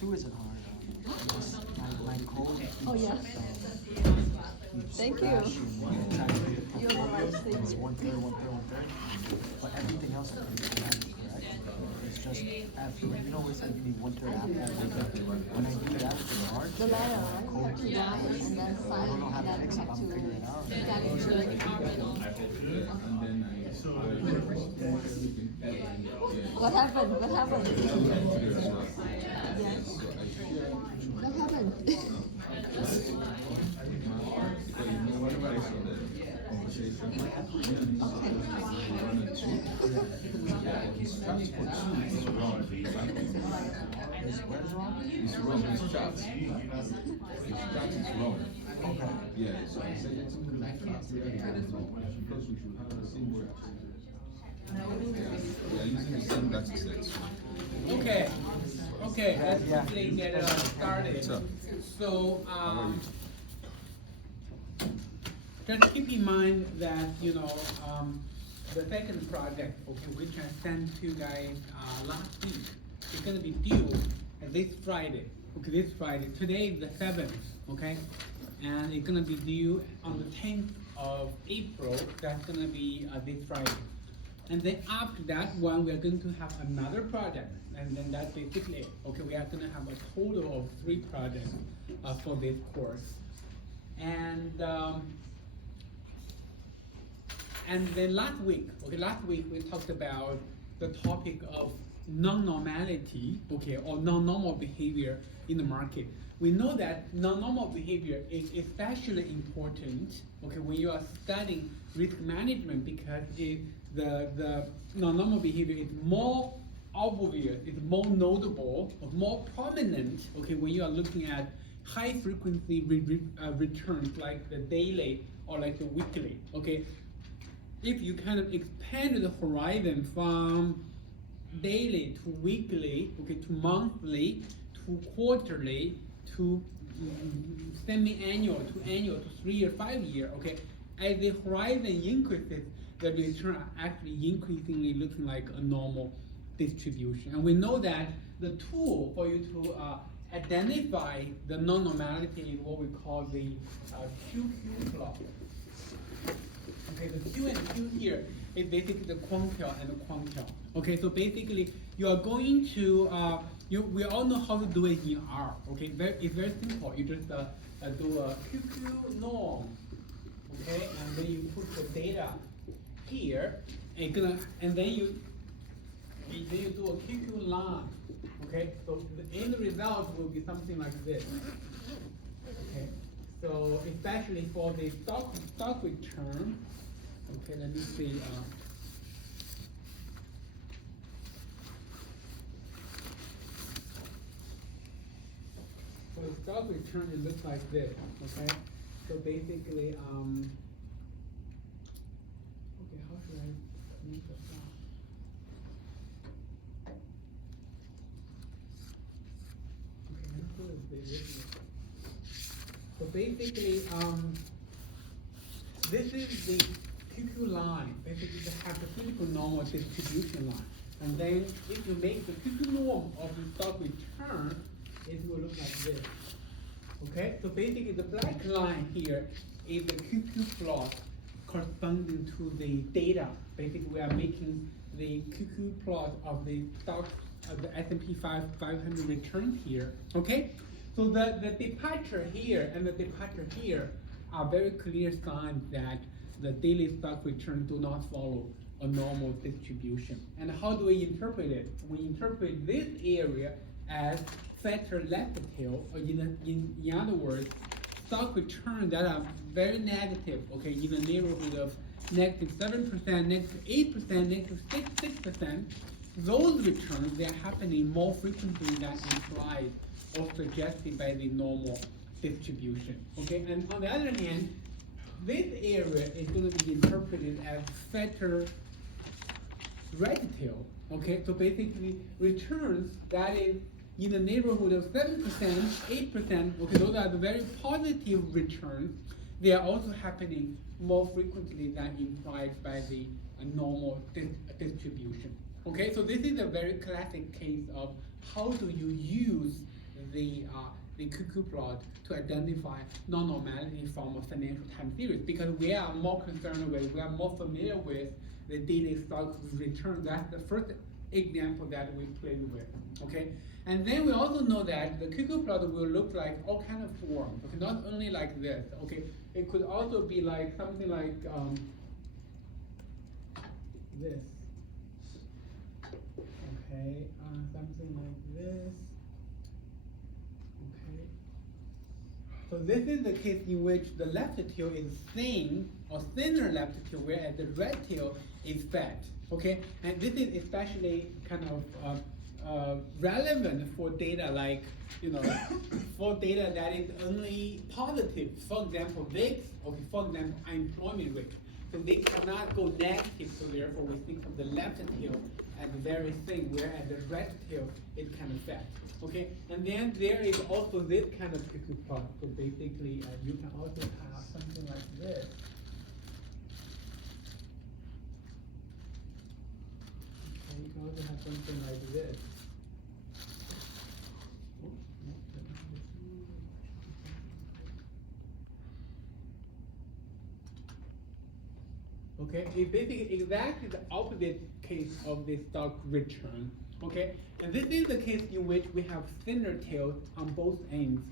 2 isn't hard. My code keeps, Oh, yeah. Thank you. You're the right thing. It's 1/3, 1/3, 1/3. But everything else is pretty correct. It's just after, you know, it's like you need 1/3 apple. When I do that, it's hard. The letter, right? You have to write and then I sign don't know how and to then fix it. have I'm to figuring it out. scan it to it. What happened? What happened? Yes. What happened? Where's wrong? It's wrong, it's chopped. It's chopped, it's wrong. Okay. Yeah, so I said it's something like that. Because we should have the same word. We are using the same data sets. Okay, let's Yeah. quickly get started. Sure. So, How are you? just keep in mind that, the second project, okay, which I sent to you guys last week, is gonna be due this Friday. Okay, this Friday. Today is the 7th, okay? And it's gonna be due on the 10th of April. That's gonna be this Friday. And then after that one, we are going to have another project. And then that's basically it. Okay, we are gonna have a total of 3 projects for this course. And then last week we talked about the topic of non-normality, okay, or non-normal behavior in the market. We know that non-normal behavior is especially important, okay, when you are studying risk management, because the non-normal behavior is more obvious, it's more notable, or more prominent, okay, when you are looking at high frequency returns like the daily or like the weekly, okay. If you kind of expand the horizon from daily to weekly, okay, to monthly, to quarterly, to semi-annual, to annual, to 3 or 5 year, okay, as the horizon increases, the return are actually increasingly looking like a normal distribution. And we know that the tool for you to identify the non-normality is what we call the QQ plot. Okay, the Q and Q here is basically the quantile and the quantile. Okay, so basically you are going to, we all know how to do it in R. Okay, it's very simple. You just do a QQ norm. Okay, and then you put the data here, and then you do a QQ line. Okay, so the end result will be something like this. Okay, so especially for the stock return. Okay, let me see. For the stock return, it looks like this. Okay, so basically, okay, how should I make the stock? Okay, let's do this. So basically, this is the QQ line, basically the hypothetical normal distribution line. And then if you make the QQ norm of the stock return, it will look like this. Okay, so basically the black line here is the QQ plot corresponding to the data. Basically we are making the QQ plot of the stock of the S&P 500 returns here. Okay, so the departure here and the departure here are very clear signs that the daily stock return do not follow a normal distribution. And how do we interpret it? We interpret this area as factor left tail, or in other words, stock returns that are very negative, okay, in the neighborhood of -7%, -8%, -6%. Those returns, they are happening more frequently than implied or suggested by the normal distribution. Okay, and on the other hand, this area is going to be interpreted as factor right tail. Okay, so basically returns that is in the neighborhood of 7%, 8%. Okay, those are the very positive returns. They are also happening more frequently than implied by the normal distribution. Okay, so this is a very classic case of how do you use the QQ plot to identify non-normality from a financial time series, because we are more concerned with, we are more familiar with the daily stock return. That's the first example that we played with, okay? And then we also know that the QQ plot will look like all kind of forms, okay? Not only like this, okay? It could also be like something like this, okay? Something like this, okay? So this is the case in which the left tail is thin or thinner left tail, whereas the right tail is fat, okay? And this is especially kind of relevant for data like, you know, for data that is only positive. For example, VIX, okay, for example, unemployment rate. So they cannot go negative, so therefore we think of the left tail as very thin, whereas the right tail is kind of fat. Okay, and then there is also this kind of QQ plot. So basically, you can also have something like this. Okay, you can also have something like this. Okay, it's basically exactly the opposite case of the stock return. Okay, and this is the case in which we have thinner tails on both ends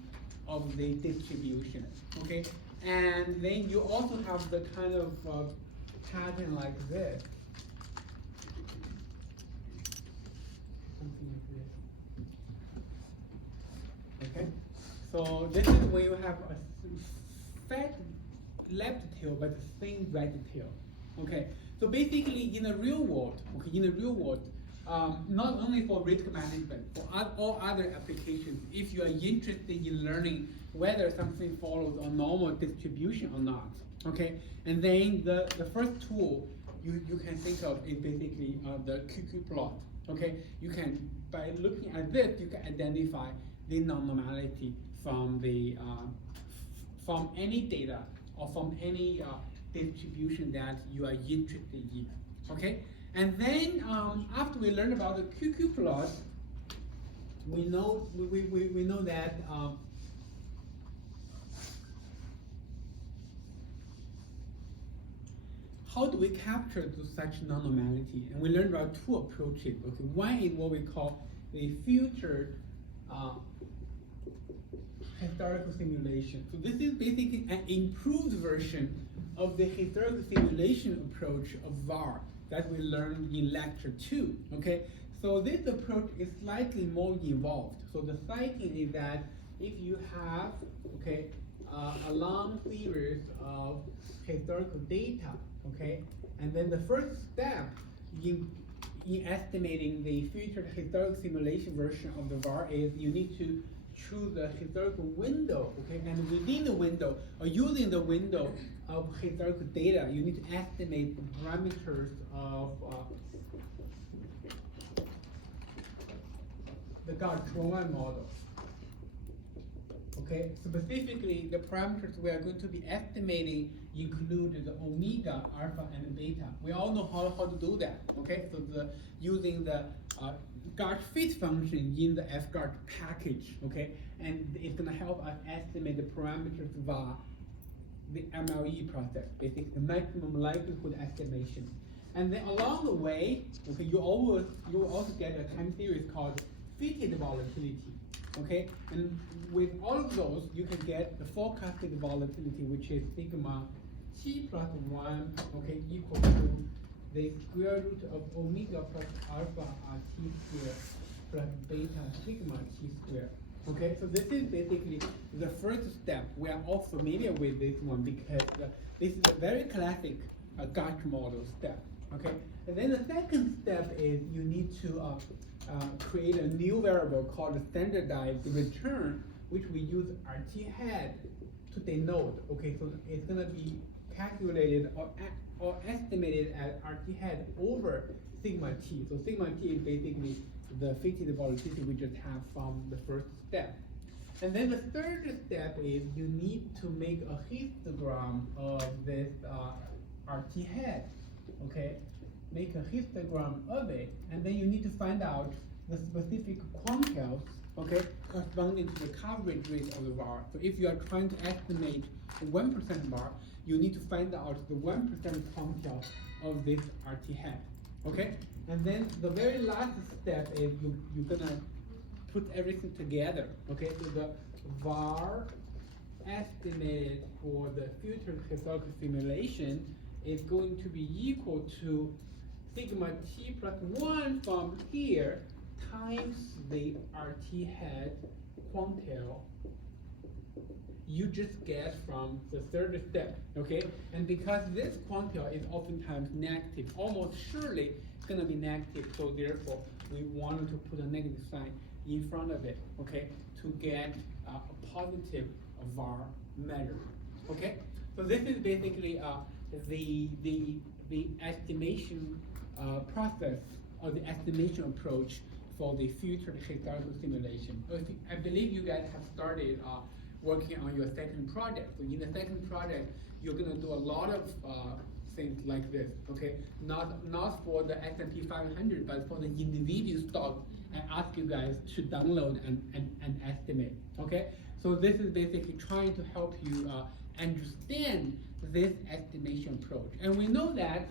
of the distribution. Okay, and then you also have the kind of pattern like this. Something like this. Okay, so this is when you have a fat left tail but a thin right tail. Okay, so basically in the real world, okay, not only for risk management, for all other applications, if you are interested in learning whether something follows a normal distribution or not, okay, and then the first tool you can think of is basically the QQ plot. Okay, you can, by looking at this, you can identify the non-normality from the from any data or from any distribution that you are interested in. Okay, and then after we learn about the QQ plot, we know that how do we capture such non-normality? And we learned about two approaches. Okay, one is what we call the future historical simulation. So this is basically an improved version of the historical simulation approach of VAR that we learned in lecture 2. Okay, so this approach is slightly more involved. So the thinking is that if you have a long series of historical data, okay, and then the first step in estimating the future historical simulation version of the VAR is you need to choose a historical window, okay, and within the window, or using the window of historical data, you need to estimate the parameters of the Gartron model. Okay, specifically, the parameters we are going to be estimating include the omega, alpha, and beta. We all know how to do that. Okay, so using the GART fit function in the FGART package. Okay, and it's going to help us estimate the parameters via the MLE process, basically the maximum likelihood estimation. And then along the way, okay, you will also get a time series called fitted volatility. Okay, and with all of those, you can get the forecasted volatility, which is sigma t plus 1, okay, equal to the square root of omega plus alpha t squared plus beta sigma t squared. Okay, so this is basically the first step. We are all familiar with this one because this is a very classic GART model step. Okay, and then the second step is you need to create a new variable called the standardized return, which we use RT head to denote. Okay, so it's going to be calculated or estimated at RT head over sigma t. So sigma t is basically the fitted volatility we just have from the first step. And then the third step is you need to make a histogram of this RT head. Okay, make a histogram of it, and then you need to find out the specific quantiles, okay, corresponding to the coverage rate of the var. So if you are trying to estimate a 1% var, you need to find out the 1% quantile of this RT hat, okay? And then the very last step is you're gonna put everything together, okay? So the var estimated for the future historical simulation is going to be equal to sigma t plus 1 from here times the RT head quantile you just get from the third step, okay? And because this quantile is oftentimes negative, almost surely it's gonna be negative, so therefore we wanted to put a negative sign in front of it, okay, to get a positive var measure, okay? So this is basically the estimation process or the estimation approach for the future historical simulation. I believe you guys have started working on your second project. So in the second project, you're gonna do a lot of things like this, okay? Not for the S&P 500, but for the individual stock. I ask you guys to download and estimate, okay? So this is basically trying to help you understand this estimation approach. And we know that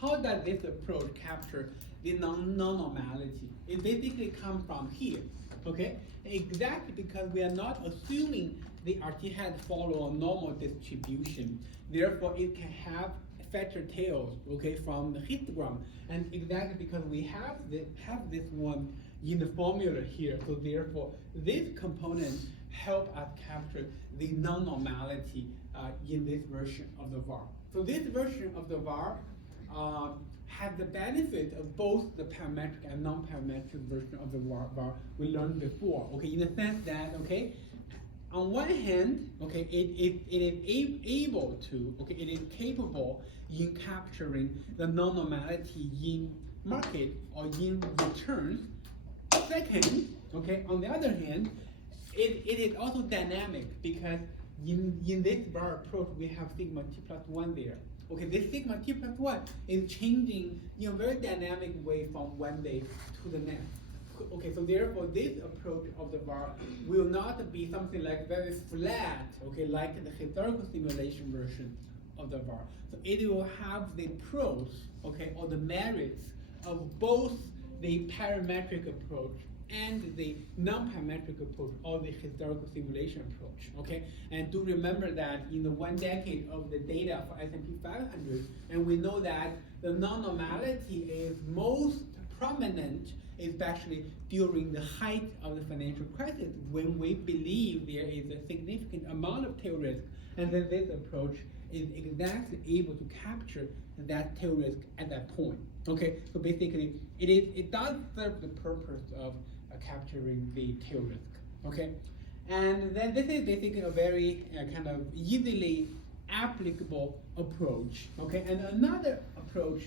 how does this approach capture the non-normality? It basically comes from here, okay? Exactly because we are not assuming the RT hat follow a normal distribution. Therefore, it can have factor tails, okay, from the histogram. And exactly because we have this one in the formula here, so therefore, this component help us capture the non-normality in this version of the var. So this version of the var has the benefit of both the parametric and non-parametric version of the var we learned before, okay, in the sense that, okay, on one hand, okay, it is able to, okay, it is capable in capturing the non-normality in market or in returns. Second, okay, on the other hand, it is also dynamic because in this var approach we have sigma t plus 1 there. Okay, this sigma t plus 1 is changing in a very dynamic way from one day to the next. Okay, so therefore this approach of the var will not be something like very flat, okay, like the historical simulation version of the var. So it will have the pros, okay, or the merits of both the parametric approach and the non-parametric approach or the historical simulation approach, okay? And do remember that in the 1 decade of the data for S&P 500, and we know that the non-normality is most prominent, especially during the height of the financial crisis, when we believe there is a significant amount of tail risk, and then this approach is exactly able to capture that tail risk at that point. Okay, so basically, it does serve the purpose of capturing the tail risk. Okay, and then this is basically a very kind of easily applicable approach. Okay, and another approach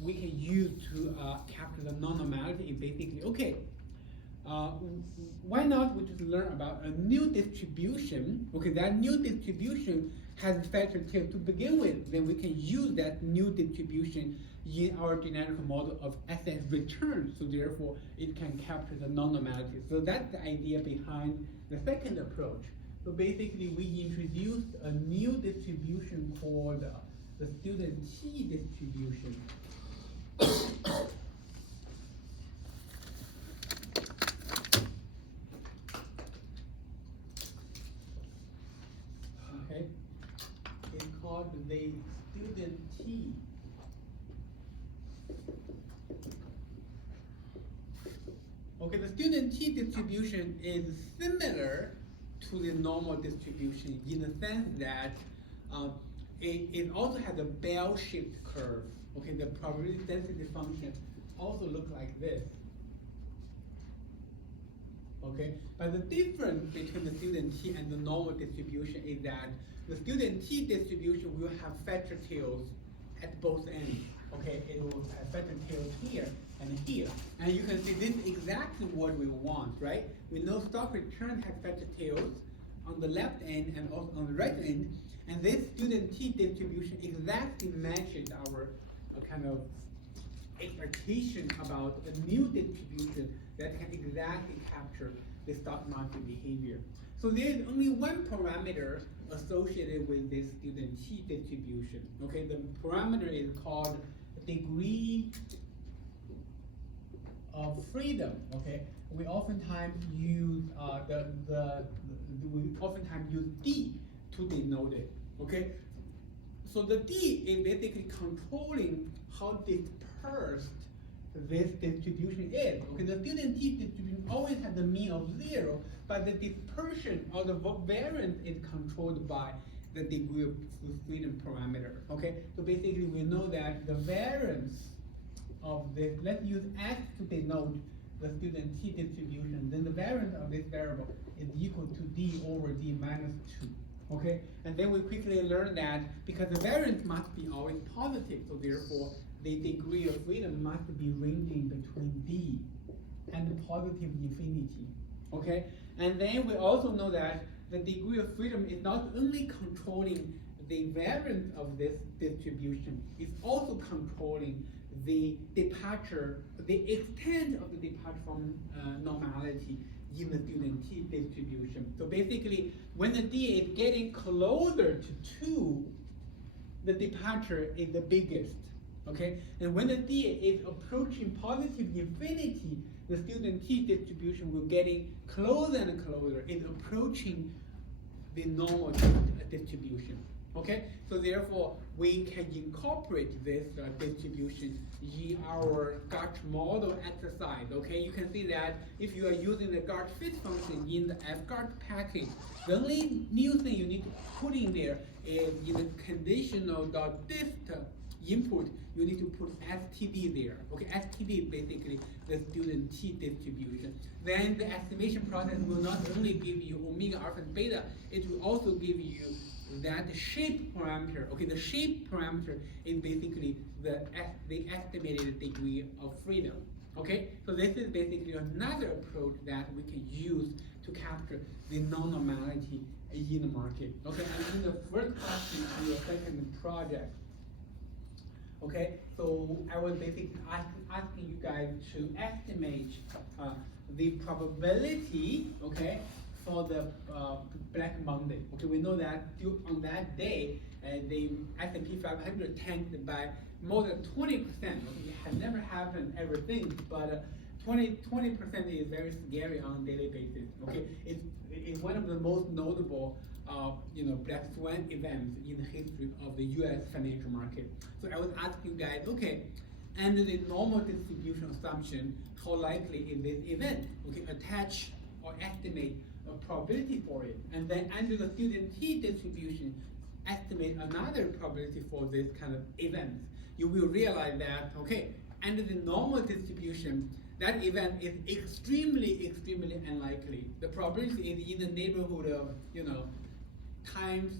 we can use to capture the non-normality is basically, okay, why not we just learn about a new distribution? Okay, that new distribution has a factor tail to begin with, then we can use that new distribution in our generic model of asset return, so therefore it can capture the non-normality. So that's the idea behind the second approach. So basically we introduced a new distribution called the student T distribution. Okay, it's called the student T. Okay, the student T distribution is similar to the normal distribution in the sense that it also has a bell-shaped curve. Okay, the probability density function also looks like this. Okay, but the difference between the student T and the normal distribution is that the student T distribution will have factor tails at both ends. Okay, it will have factor tails here and here. And you can see this is exactly what we want, right? We know stock return has factor tails on the left end and also on the right end. And this student T distribution exactly matches our kind of expectation about a new distribution that can exactly capture the stock market behavior. So there's only one parameter associated with this student T distribution. Okay, the parameter is called degree of freedom. Okay, we oftentimes use D to denote it. Okay, so the D is basically controlling how dispersed this distribution is. Okay, the student T distribution always has a mean of 0, but the dispersion or the variance is controlled by the degree of freedom parameter. Okay, so basically we know that the variance of this, let's use X to denote the student T distribution, then the variance of this variable is equal to D over D minus 2. Okay, and then we quickly learn that because the variance must be always positive, so therefore the degree of freedom must be ranging between D and positive infinity. Okay, and then we also know that the degree of freedom is not only controlling the variance of this distribution, it's also controlling the departure, the extent of the departure from normality in the student T distribution. So basically, when the D is getting closer to 2, the departure is the biggest. Okay, and when the D is approaching positive infinity, the student T distribution will getting closer and closer. It's approaching the normal distribution. Okay, so therefore we can incorporate this distribution in our GARCH model exercise. Okay, you can see that if you are using the GARCH fit function in the FGARCH package, the only new thing you need to put in there is in the conditional.dist input, you need to put STD there. Okay, STD is basically the student T distribution. Then the estimation process will not only give you omega, alpha, and beta, it will also give you that shape parameter. Okay, the shape parameter is basically the estimated degree of freedom. Okay, so this is basically another approach that we can use to capture the non-normality in the market. Okay, and in the first question to your second project, okay, so I was basically asking you guys to estimate the probability, okay, for the Black Monday. Okay, we know that on that day, the S&P 500 tanked by more than 20%. Okay, it has never happened ever since, but 20% is very scary on a daily basis. Okay, it's one of the most notable black swan events in the history of the U.S. financial market. So I was asking you guys, okay, under the normal distribution assumption, how likely is this event? Okay, attach or estimate a probability for it, and then under the student T distribution, estimate another probability for this kind of event. You will realize that, okay, under the normal distribution, that event is extremely unlikely. The probability is in the neighborhood of, times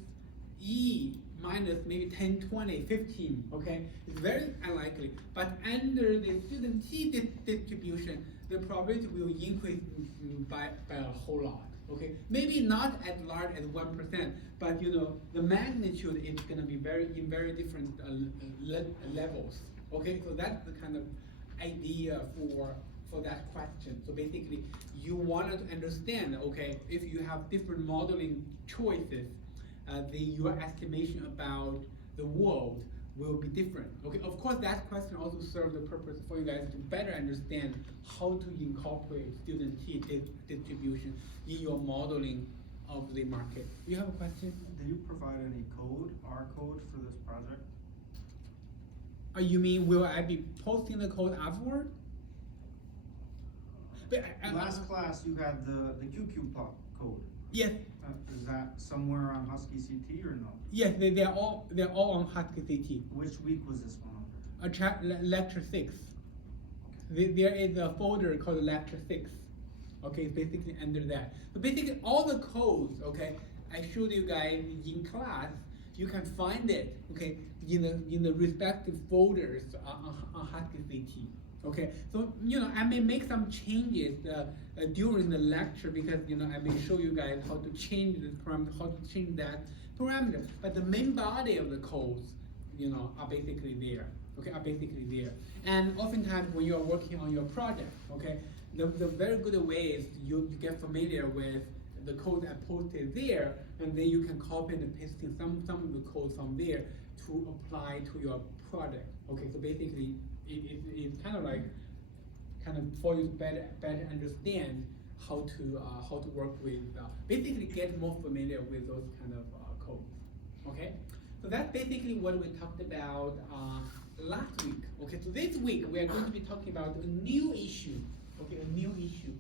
E minus maybe 10, 20, 15, okay? It's very unlikely. But under the student T distribution, the probability will increase by a whole lot, okay? Maybe not as large as 1%, but the magnitude is gonna be in very different levels, okay? So that's the kind of idea for that question. So basically, you wanted to understand, okay, if you have different modeling choices, your estimation about the world will be different. Okay, of course, that question also serves the purpose for you guys to better understand how to incorporate student T distribution in your modeling of the market. You have a question? Did you provide any code, R code for this project? You mean, will I be posting the code afterward? But Last class you had the QQ pop code. Yes. Is that somewhere on Husky CT or no? Yes, they're all on Husky CT. Which week was this one under? Lecture 6. There is a folder called Lecture 6. Okay, it's basically under that. So basically all the codes, okay, I showed you guys in class, you can find it, okay, in the respective folders on Husky CT. Okay, so I may make some changes during the lecture because I may show you guys how to change this parameter, how to change that parameter. But the main body of the codes, are basically there. okay, are basically there. And oftentimes when you are working on your project, okay, the very good way is you get familiar with the code I posted there, and then you can copy and paste some of the code from there to apply to your project. Okay, so basically it's kind of like for you to better understand how to work with, basically get more familiar with those kind of codes. Okay, so that's basically what we talked about last week. Okay, so this week we are going to be talking about a new issue. Okay, a new issue.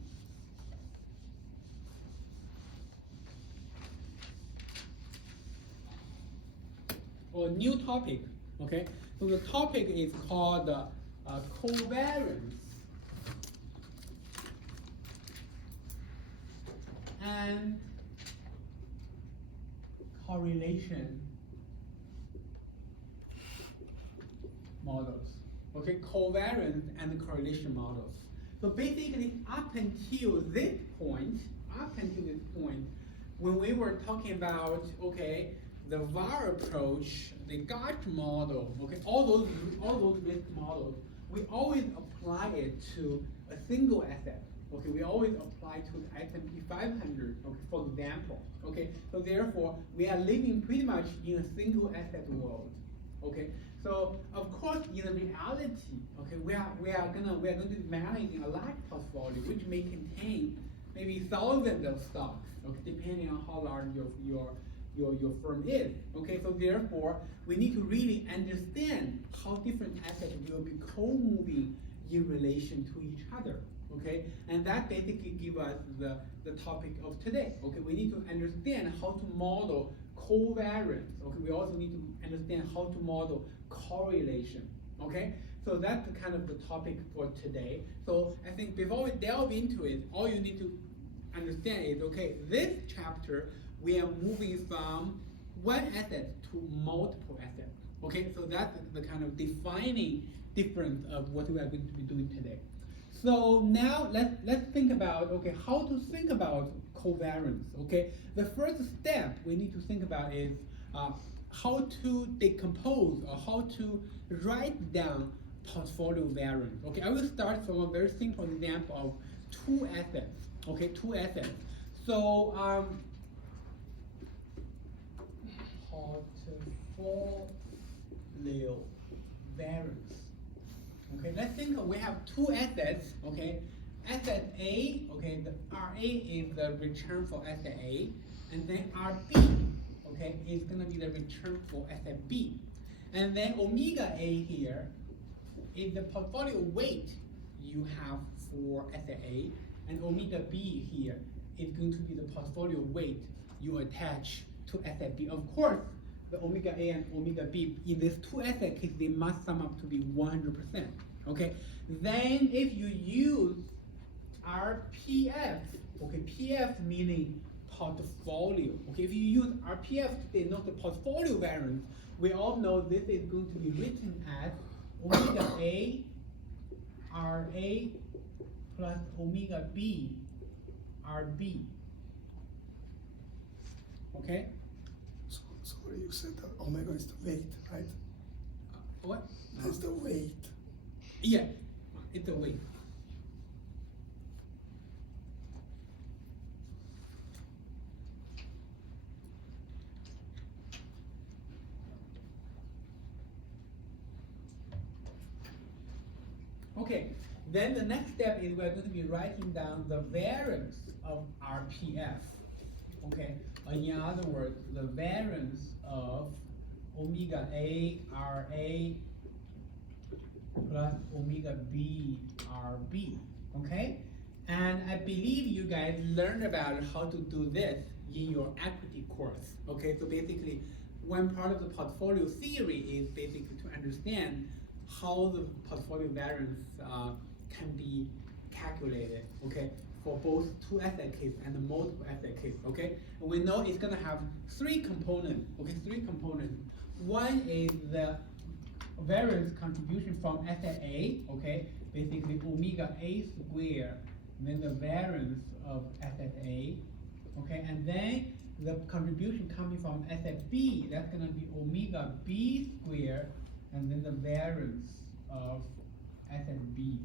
Or a new topic. Okay, so the topic is called covariance and correlation models. Okay, covariance and correlation models. So basically, up until this point, when we were talking about, okay, the VAR approach, the GART model, okay, all those risk models, we always apply it to a single asset. Okay, we always apply to the S&P 500, okay, for example. Okay, so therefore we are living pretty much in a single asset world. Okay, so of course in the reality, okay, we are going to be managing a large portfolio which may contain maybe thousands of stocks, okay, depending on how large your firm is. Okay, so therefore we need to really understand how different assets will be co-moving in relation to each other. Okay, and that basically gives us the topic of today. Okay, we need to understand how to model covariance. Okay, we also need to understand how to model correlation. Okay, so that's kind of the topic for today. So I think before we delve into it, all you need to understand is, okay, this chapter we are moving from one asset to multiple assets. Okay, so that's the kind of defining difference of what we are going to be doing today. So now let's think about, okay, how to think about covariance. Okay, the first step we need to think about is how to decompose or how to write down portfolio variance. Okay, I will start from a very simple example of two assets. Okay, two assets. So portfolio variance. Okay, let's think we have two assets. Okay, asset A. Okay, the RA is the return for asset A, and then RB. Okay, is gonna be the return for asset B, and then omega A here is the portfolio weight you have for asset A, and omega B here is going to be the portfolio weight you attach to asset B. Of course, the omega A and omega B in these two asset cases, they must sum up to be 100%. Okay, then if you use RPF, okay, PF meaning portfolio. Okay, if you use RPF to denote the portfolio variance, we all know this is going to be written as omega A RA plus omega B RB. Okay? Sorry, you said that omega is the weight, right? What? That's the weight. Yeah, it's a weight. Okay, then the next step is we're going to be writing down the variance of RPF. Okay, in other words, the variance of omega A RA plus omega B RB. Okay, and I believe you guys learned about how to do this in your equity course. Okay, so basically, one part of the portfolio theory is basically to understand how the portfolio variance can be calculated, okay, for both two asset case and the multiple asset case, okay? And we know it's gonna have three components, okay, three components. One is the variance contribution from asset A, okay, basically omega A squared, then the variance of asset A, okay, and then the contribution coming from asset B, that's gonna be omega B squared and then the variance of asset B,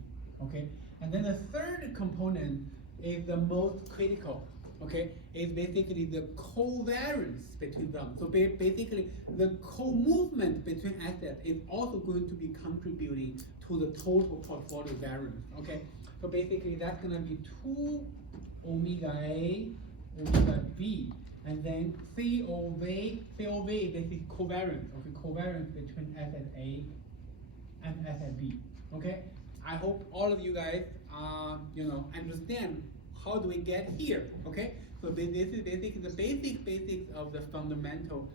okay? And then the third component is the most critical, okay? Is basically the covariance between them. So basically, the co-movement between assets is also going to be contributing to the total portfolio variance, okay? So basically, that's gonna be 2 omega A, omega B, and then COV is basically covariance, okay? Covariance between asset A and asset B, okay? I hope all of you guys, understand how do we get here, okay? So this is basically the basics of the fundamental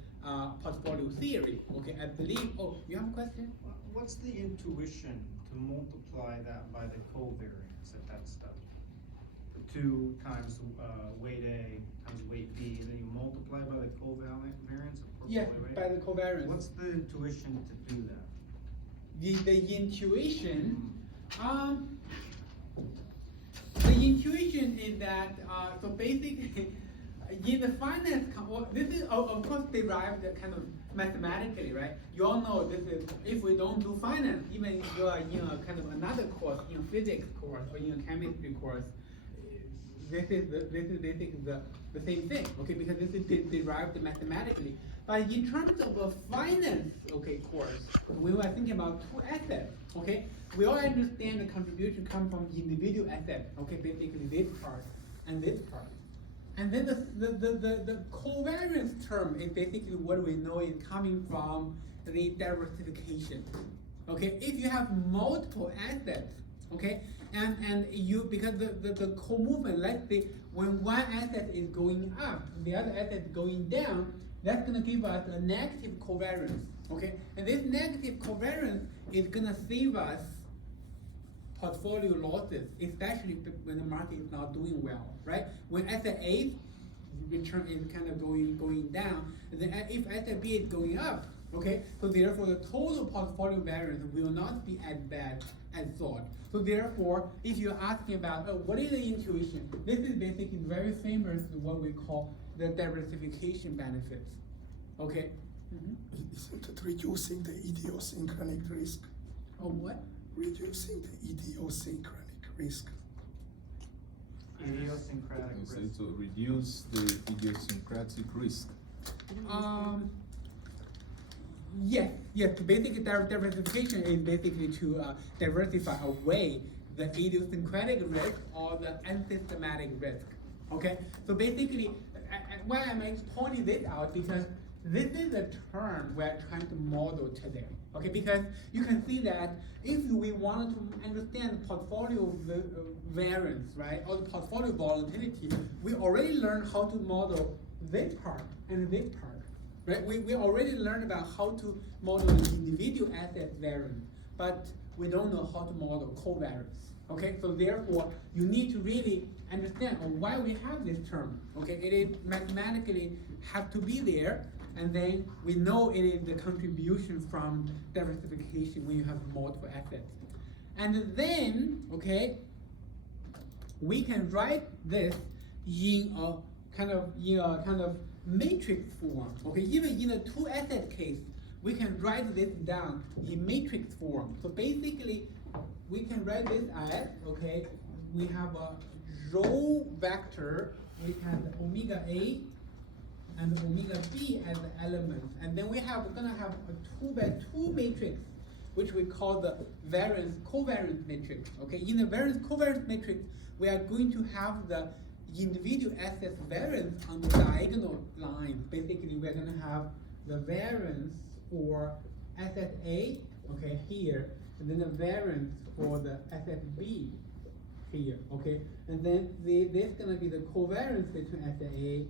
portfolio theory, okay? I believe, oh, you have a question? What's the intuition to multiply that by the covariance at that step? 2 times weight A times weight B, and then you multiply by the covariance of portfolio Yeah, A? by the covariance. What's the intuition to do that? The intuition, the intuition is that, so basically, in the finance, this is of course derived kind of mathematically, right? You all know this is, if we don't do finance, even if you are in a kind of another course, in a physics course or in a chemistry course, this is basically the same thing, okay? Because this is derived mathematically. But in terms of a finance, okay, course, we were thinking about 2 assets, okay? We all understand the contribution comes from individual assets, okay? Basically this part and this part. And then the covariance term is basically what we know is coming from the diversification, okay? If you have multiple assets, okay, and you, because the co-movement, let's say when one asset is going up, the other asset is going down, that's gonna give us a negative covariance, okay? And this negative covariance is gonna save us portfolio losses, especially when the market is not doing well, right? When asset A return is kind of going down, and then if asset B is going up, okay? So therefore the total portfolio variance will not be as bad as thought. So therefore, if you're asking about, what is the intuition? This is basically very famous to what we call the diversification benefits, okay? Isn't it reducing the idiosyncratic risk? Oh, what? Reducing the idiosyncratic risk. Idiosyncratic So risk. to reduce the idiosyncratic risk. Yes. Basically, diversification is basically to diversify away the idiosyncratic risk or the unsystematic risk. Okay, so basically, why am I pointing this out? Because this is a term we're trying to model today. Okay, because you can see that if we wanted to understand portfolio variance, right, or the portfolio volatility, we already learned how to model this part and this part. Right? We already learned about how to model the individual asset variance, but we don't know how to model covariance. Okay, so therefore you need to really understand why we have this term. Okay, it is mathematically have to be there, and then we know it is the contribution from diversification when you have multiple assets. And then, okay, we can write this in a kind of matrix form. Okay, even in a 2 asset case, we can write this down in matrix form. So basically, we can write this as, okay, we have a row vector, we have the omega A and the omega B as the elements, and then we're gonna have a 2 by 2 matrix, which we call the variance covariance matrix. Okay, in the variance covariance matrix, we are going to have the individual assets variance on the diagonal lines. Basically, we're gonna have the variance for asset A, okay, here, and then the variance for the asset B here, okay, and then this is gonna be the covariance between asset A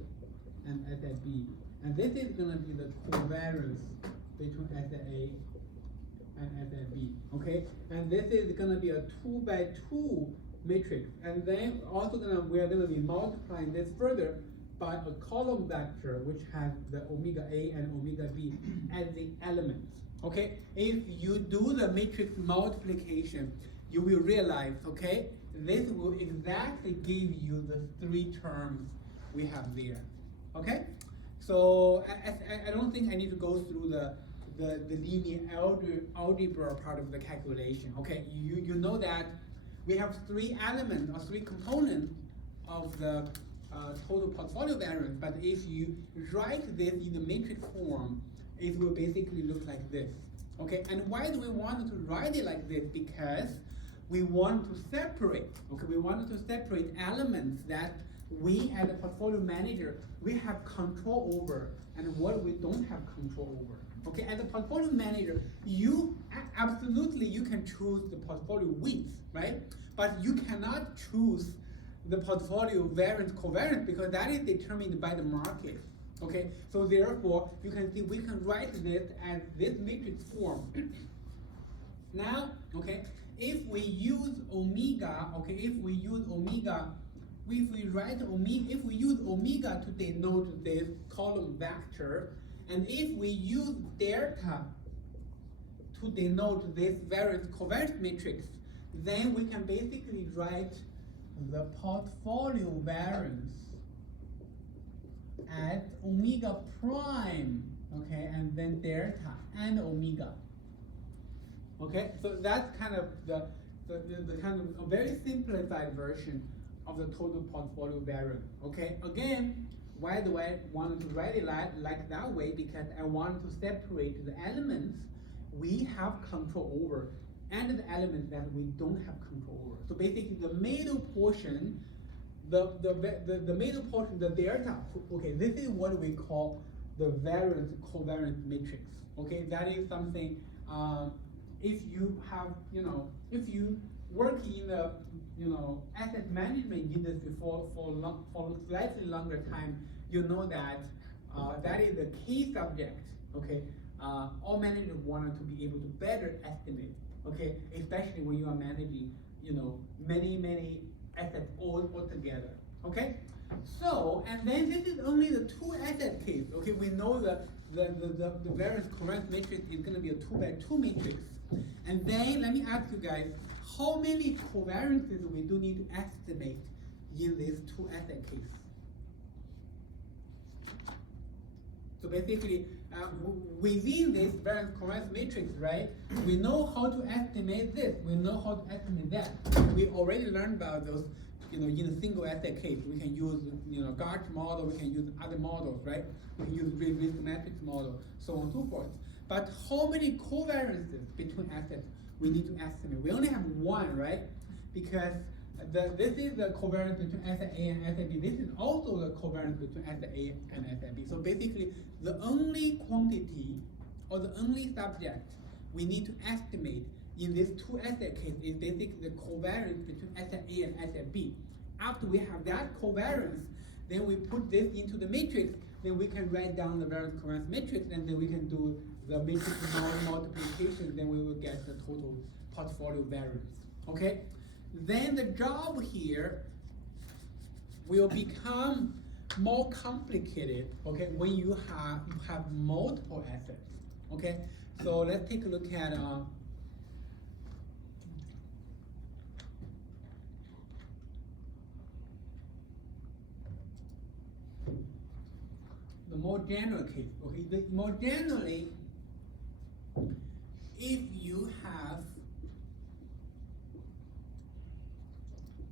and asset B, and this is gonna be the covariance between asset A and asset B, okay, and this is gonna be a 2 by 2 matrix, and then also we are gonna be multiplying this further by a column vector which has the omega A and omega B as the elements. Okay, if you do the matrix multiplication, you will realize, okay, this will exactly give you the 3 terms we have there. Okay, so I don't think I need to go through the linear algebra part of the calculation. Okay, you know that we have three elements or three components of the total portfolio variance, but if you write this in the matrix form, it will basically look like this. Okay, and why do we want to write it like this? Because we want to separate, okay, we wanted to separate elements that we as a portfolio manager, we have control over and what we don't have control over. Okay, as a portfolio manager, you absolutely you can choose the portfolio width, right? But you cannot choose the portfolio variance covariance because that is determined by the market. Okay, so therefore you can see we can write this as this matrix form. Now, okay, if we use omega, okay, if we use omega to denote this column vector, and if we use delta to denote this variance covariance matrix, then we can basically write the portfolio variance at omega prime, okay, and then delta and omega. Okay, so that's kind of the kind of a very simplified version of the total portfolio variance. Okay, again, why do I want to write it like that way? Because I want to separate the elements we have control over and the elements that we don't have control over. So basically the middle portion, the middle portion, the delta, okay, this is what we call the variance covariance matrix. Okay, that is something, if you have, if you work in the, asset management industry for slightly longer time, you know that that is a key subject. Okay, all managers want to be able to better estimate. Okay, especially when you are managing, many assets all together. Okay, so and then this is only the two asset case. Okay, we know that the variance covariance matrix is going to be a 2x2 matrix. And then let me ask you guys, how many covariances we do need to estimate in this two asset case? So basically, within this variance covariance matrix, right, we know how to estimate this, we know how to estimate that. We already learned about those, in a single asset case. We can use, Gauge model, we can use other models, right? We can use risk matrix model, so on and so forth. But how many covariances between assets we need to estimate? We only have one, right? Because this is the covariance between asset A and asset B. This is also the covariance between asset A and asset B. So basically, the only quantity or the only subject we need to estimate in this two asset case is basically the covariance between asset A and asset B. After we have that covariance, then we put this into the matrix, then we can write down the variance covariance matrix, and then we can do the matrix multiplication, then we will get the total portfolio variance. Okay? Then the job here will become more complicated, okay, when you have multiple assets. Okay? So let's take a look at the more general case. Okay, more generally, if you have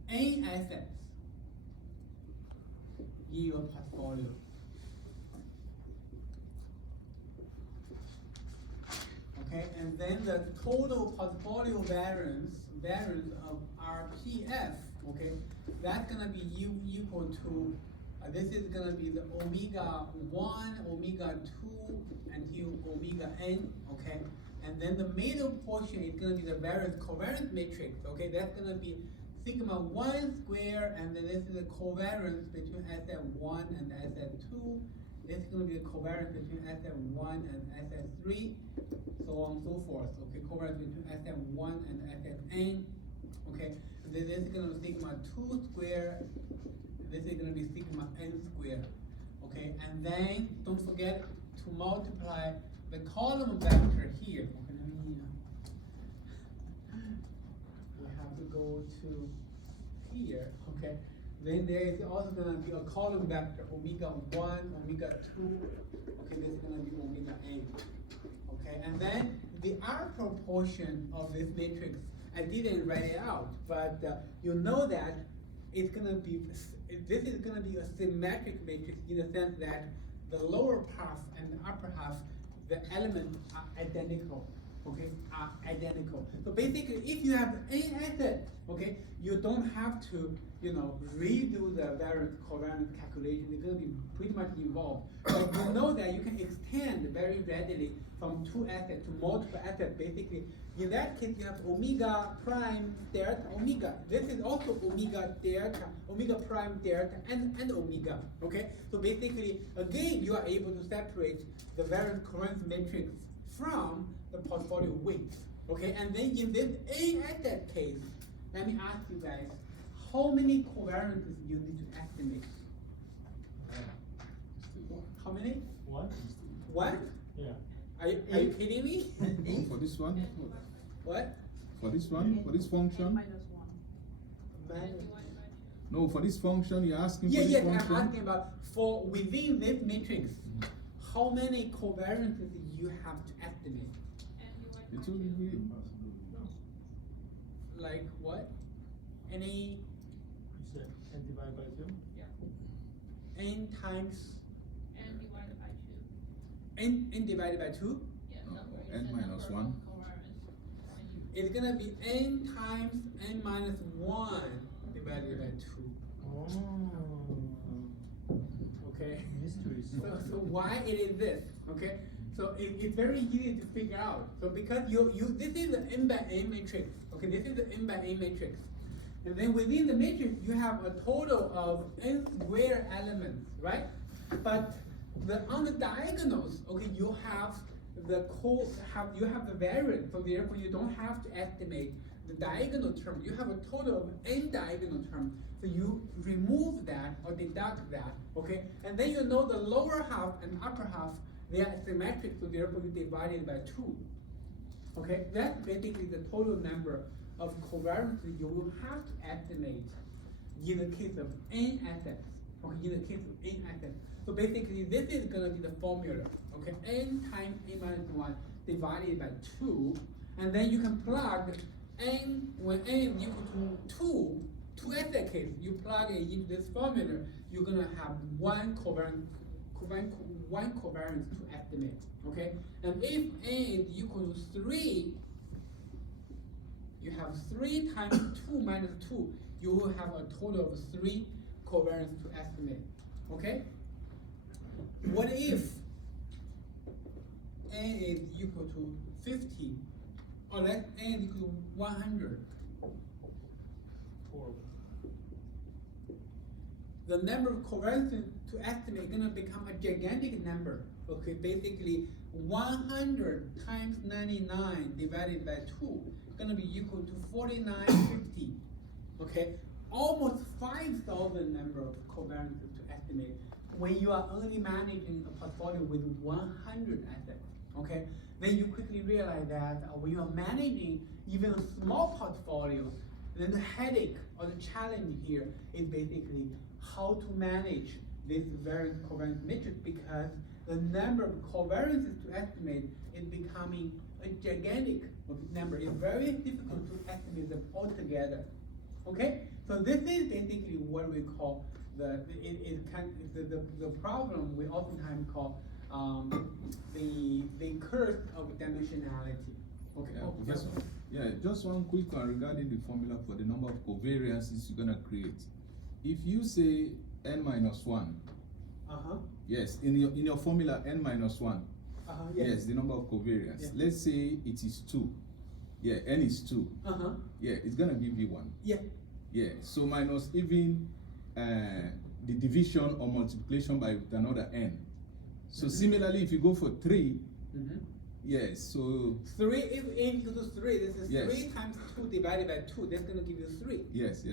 n assets in your portfolio, okay, and then the total portfolio variance of RPF, okay, that's gonna be equal to this is gonna be the omega 1, omega 2 until omega n, okay? And then the middle portion is gonna be the variance covariance matrix, okay? That's gonna be sigma 1 square, and then this is the covariance between asset 1 and asset 2. This is gonna be the covariance between asset 1 and asset 3, so on and so forth, okay? Covariance between asset 1 and asset n, okay? And then this is gonna be sigma 2 square. This is going to be sigma n squared, okay? And then don't forget to multiply the column vector here. Okay, we have to go to here, okay? Then there is also gonna be a column vector, omega 1, omega 2, okay, this is gonna be omega n. Okay, and then the R proportion of this matrix, I didn't write it out, but you know that it's gonna be, this is gonna be a symmetric matrix in the sense that the lower half and the upper half, the elements are identical, okay, are identical. So basically, if you have n asset, okay, you don't have to, you know, redo the variance covariance calculation. It's gonna be pretty much involved. But you know that you can extend very readily from two assets to multiple assets. Basically, in that case, you have omega prime delta omega. This is also omega delta, omega prime delta, and omega. Okay. So basically, again, you are able to separate the variance covariance matrix from the portfolio weight. Okay. And then in this n asset case, let me ask you guys, how many covariances you need to estimate? How many? One? One? Yeah. Are you kidding me? Oh, for this one? What? For this one? For this function? Man. No, for this function, you're asking Yeah, for this I'm function? asking about for within this matrix, how many covariances you have to estimate? It will be, Like what? Any You said n divided by 2? n times N divided by 2. n divided by 2? Yeah, No, number is n the minus number 1. of covariance. It's gonna be n times n minus 1 divided by 2. Oh. Okay? Mystery So why it is this? Okay? So it's very easy to figure out. So because you this is the n by n matrix. Okay, this is the n by n matrix. And then within the matrix you have a total of n square elements, right? But on the diagonals, okay, you have you have the variance, so therefore you don't have to estimate the diagonal term. You have a total of n diagonal terms. So you remove that or deduct that, okay? And then you know the lower half and upper half, they are symmetric, so therefore you divide it by 2. Okay, that's basically the total number of covariances you will have to estimate in the case of n assets. Okay, in the case of n assets. So basically this is gonna be the formula. Okay, n times n minus 1 divided by 2, and then you can plug n when n is equal to 2 asset case, you plug it into this formula, you're gonna have one covariance to estimate. Okay, and if n is equal to 3, you have 3 times 2 minus 2, you will have a total of 3 covariance to estimate. Okay? What if n is equal to 50, or let n is equal to 100? Horrible. The number of covariances to estimate is gonna become a gigantic number. Okay, basically 100 times 99 divided by 2 is gonna be equal to 4950. Okay, almost 5,000 number of covariances to estimate when you are only managing a portfolio with 100 assets. Okay, then you quickly realize that when you are managing even a small portfolio, then the headache or the challenge here is basically how to manage this variance covariance matrix, because the number of covariances to estimate is becoming a gigantic number. It's very difficult to estimate them all together. Okay, so this is basically what we call the problem we oftentimes call the curse of dimensionality. Okay. yeah, Oh, Professor. yes. Yeah, just one quick one regarding the formula for the number of covariances you're gonna create. If you say n minus 1, yes, in your formula n minus 1, yes, the number of covariance. Yeah. Let's say it is 2. Yeah, n is 2. Yeah, it's gonna give you 1. Yeah. Yeah, so minus even the division or multiplication by another n. So similarly, if you go for 3, yes, so 3, if n equals to 3, this is Yes. 3 times 2 divided by 2, that's gonna give you 3. yes,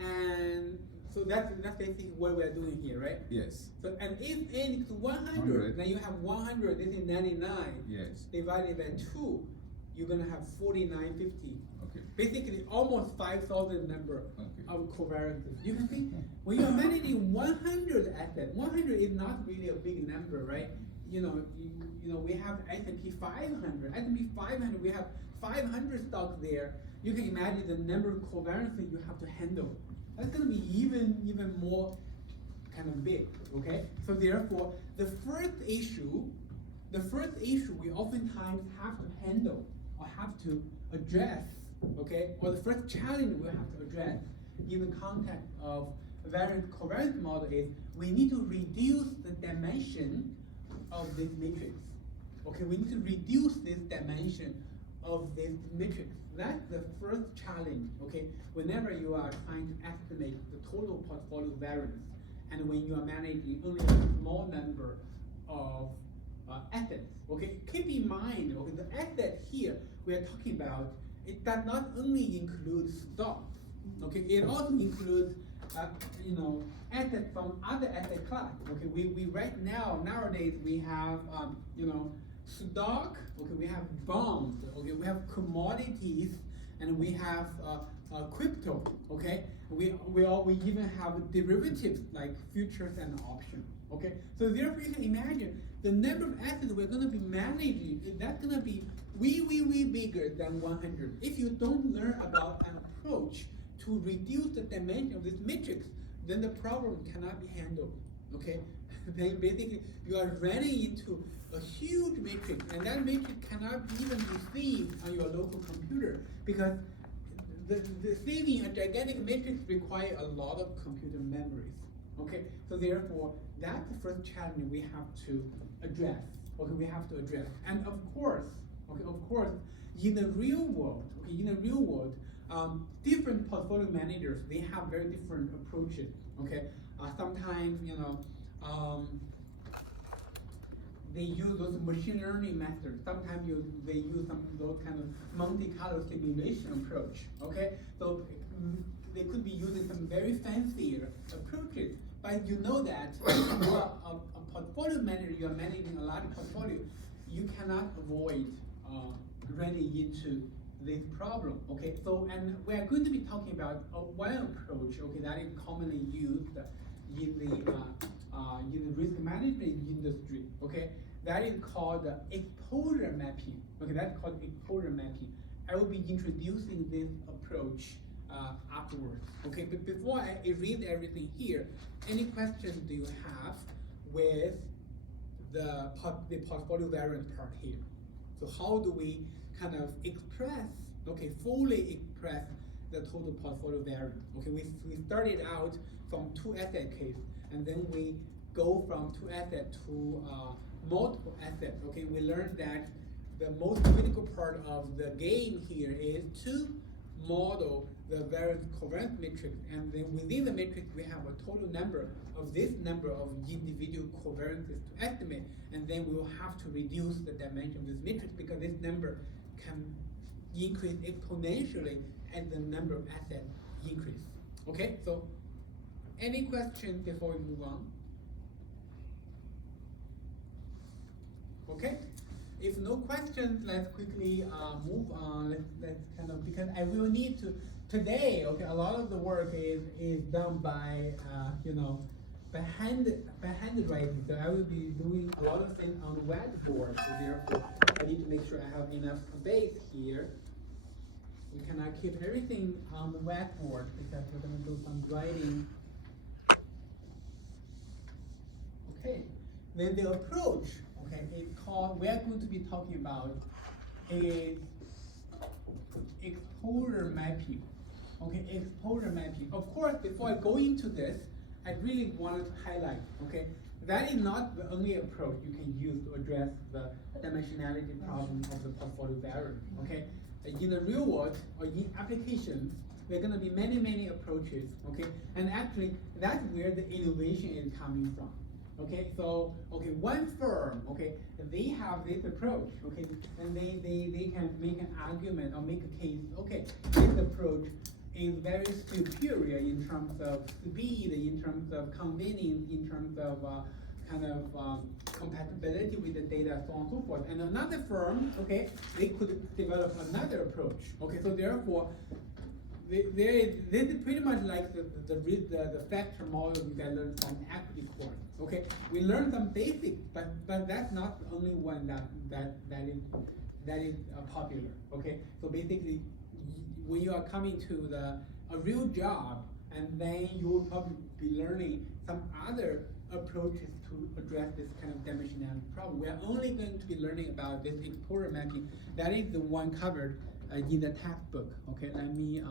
And so that's basically what we're doing here, right? yes, So, and if n equals to 100, 100. then you have 100, this is 99, yes, divided by 2, you're gonna have 4950. Okay. Basically, almost 5,000 number Okay. of covariances. You can see when you're managing 100 assets, 100 is not really a big number, right? You know, we have S&P 500. S&P 500, we have 500 stocks there. You can imagine the number of covariances you have to handle. That's going to be even more kind of big. Okay. So therefore, the first issue we oftentimes have to handle or have to address. Okay, or the first challenge we have to address in the context of variance covariance model is we need to reduce the dimension of this matrix. Okay, we need to reduce this dimension of this matrix. That's the first challenge. Okay, whenever you are trying to estimate the total portfolio variance, and when you are managing only a small number of assets. Okay, keep in mind. Okay, the asset here we are talking about. It does not only include stocks, okay, it also includes, assets from other asset class. Okay, we right now, nowadays, we have, stock, okay, we have bonds, okay, we have commodities, and we have crypto, okay, we even have derivatives like futures and options, okay. So therefore, you can imagine the number of assets we're going to be managing. That's going to be way bigger than 100. If you don't learn about an approach to reduce the dimension of this matrix, then the problem cannot be handled. Okay, then basically you are running into a huge matrix, and that matrix cannot even be saved on your local computer because the saving a gigantic matrix requires a lot of computer memories. Okay, so therefore that's the first challenge we have to address. Okay, we have to address, and of course, in the real world, different portfolio managers, they have very different approaches. Okay, sometimes they use those machine learning methods. Sometimes they use those kind of Monte Carlo simulation approach. Okay, so they could be using some very fancier approaches. But you know that if you are a portfolio manager, you are managing a large portfolio, you cannot avoid running into this problem. Okay, so and we are going to be talking about one approach. Okay, that is commonly used in the risk management industry. Okay, that is called exposure mapping. Okay, that's called exposure mapping. I will be introducing this approach afterwards. Okay, but before I read everything here, any questions do you have with the portfolio variance part here? So how do we kind of express, okay, fully express the total portfolio variance? Okay, we started out from two asset case, and then we go from two asset to multiple assets. Okay, we learned that the most critical part of the game here is to model the variance covariance matrix, and then within the matrix we have a total number of this number of individual covariances to estimate, and then we will have to reduce the dimension of this matrix because this number can increase exponentially as the number of assets increase. Okay, so any questions before we move on? Okay. If no questions, let's quickly move on. Let's kind of, because I will need to today. Okay, a lot of the work is done by by handwriting. So I will be doing a lot of things on the whiteboard. So therefore, I need to make sure I have enough space here. We cannot keep everything on the whiteboard because we're going to do some writing. Okay, then the approach. Okay, it's called, we are going to be talking about is exposure mapping. Okay, exposure mapping. Of course, before I go into this, I really wanted to highlight, okay, that is not the only approach you can use to address the dimensionality problem of the portfolio variance. Okay, in the real world or in applications, there are going to be many approaches. Okay, and actually that's where the innovation is coming from. Okay, so one firm, they have this approach, and they can make an argument or make a case, this approach is very superior in terms of speed, in terms of convenience, in terms of kind of compatibility with the data, so on and so forth. And another firm, okay, they could develop another approach. Okay, so therefore, this is pretty much like the factor model we can learn from equity course. Okay, we learn some basic, but that's not the only one that is popular. Okay, so basically, when you are coming to a real job, and then you will probably be learning some other approaches to address this kind of dimensionality problem. We are only going to be learning about this explorer mapping. That is the one covered in the textbook. Okay, let me.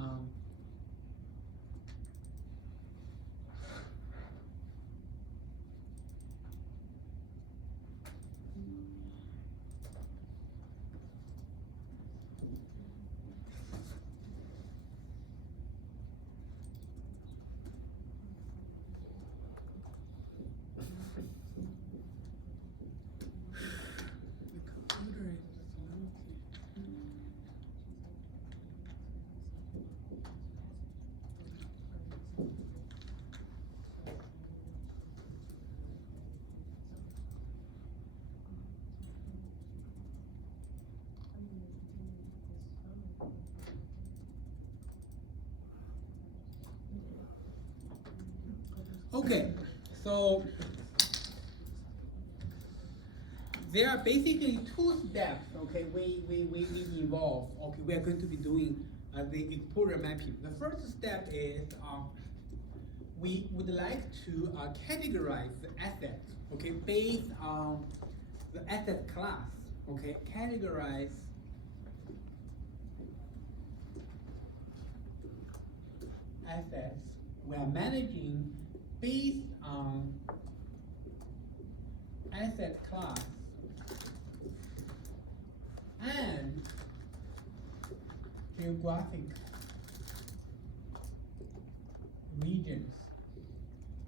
Okay, so there are basically two steps. Okay, we involve. Okay, we are going to be doing the exposure mapping. The first step is we would like to categorize the assets. Okay, based on the asset class. Okay, categorize assets we are managing based on asset class and geographic regions.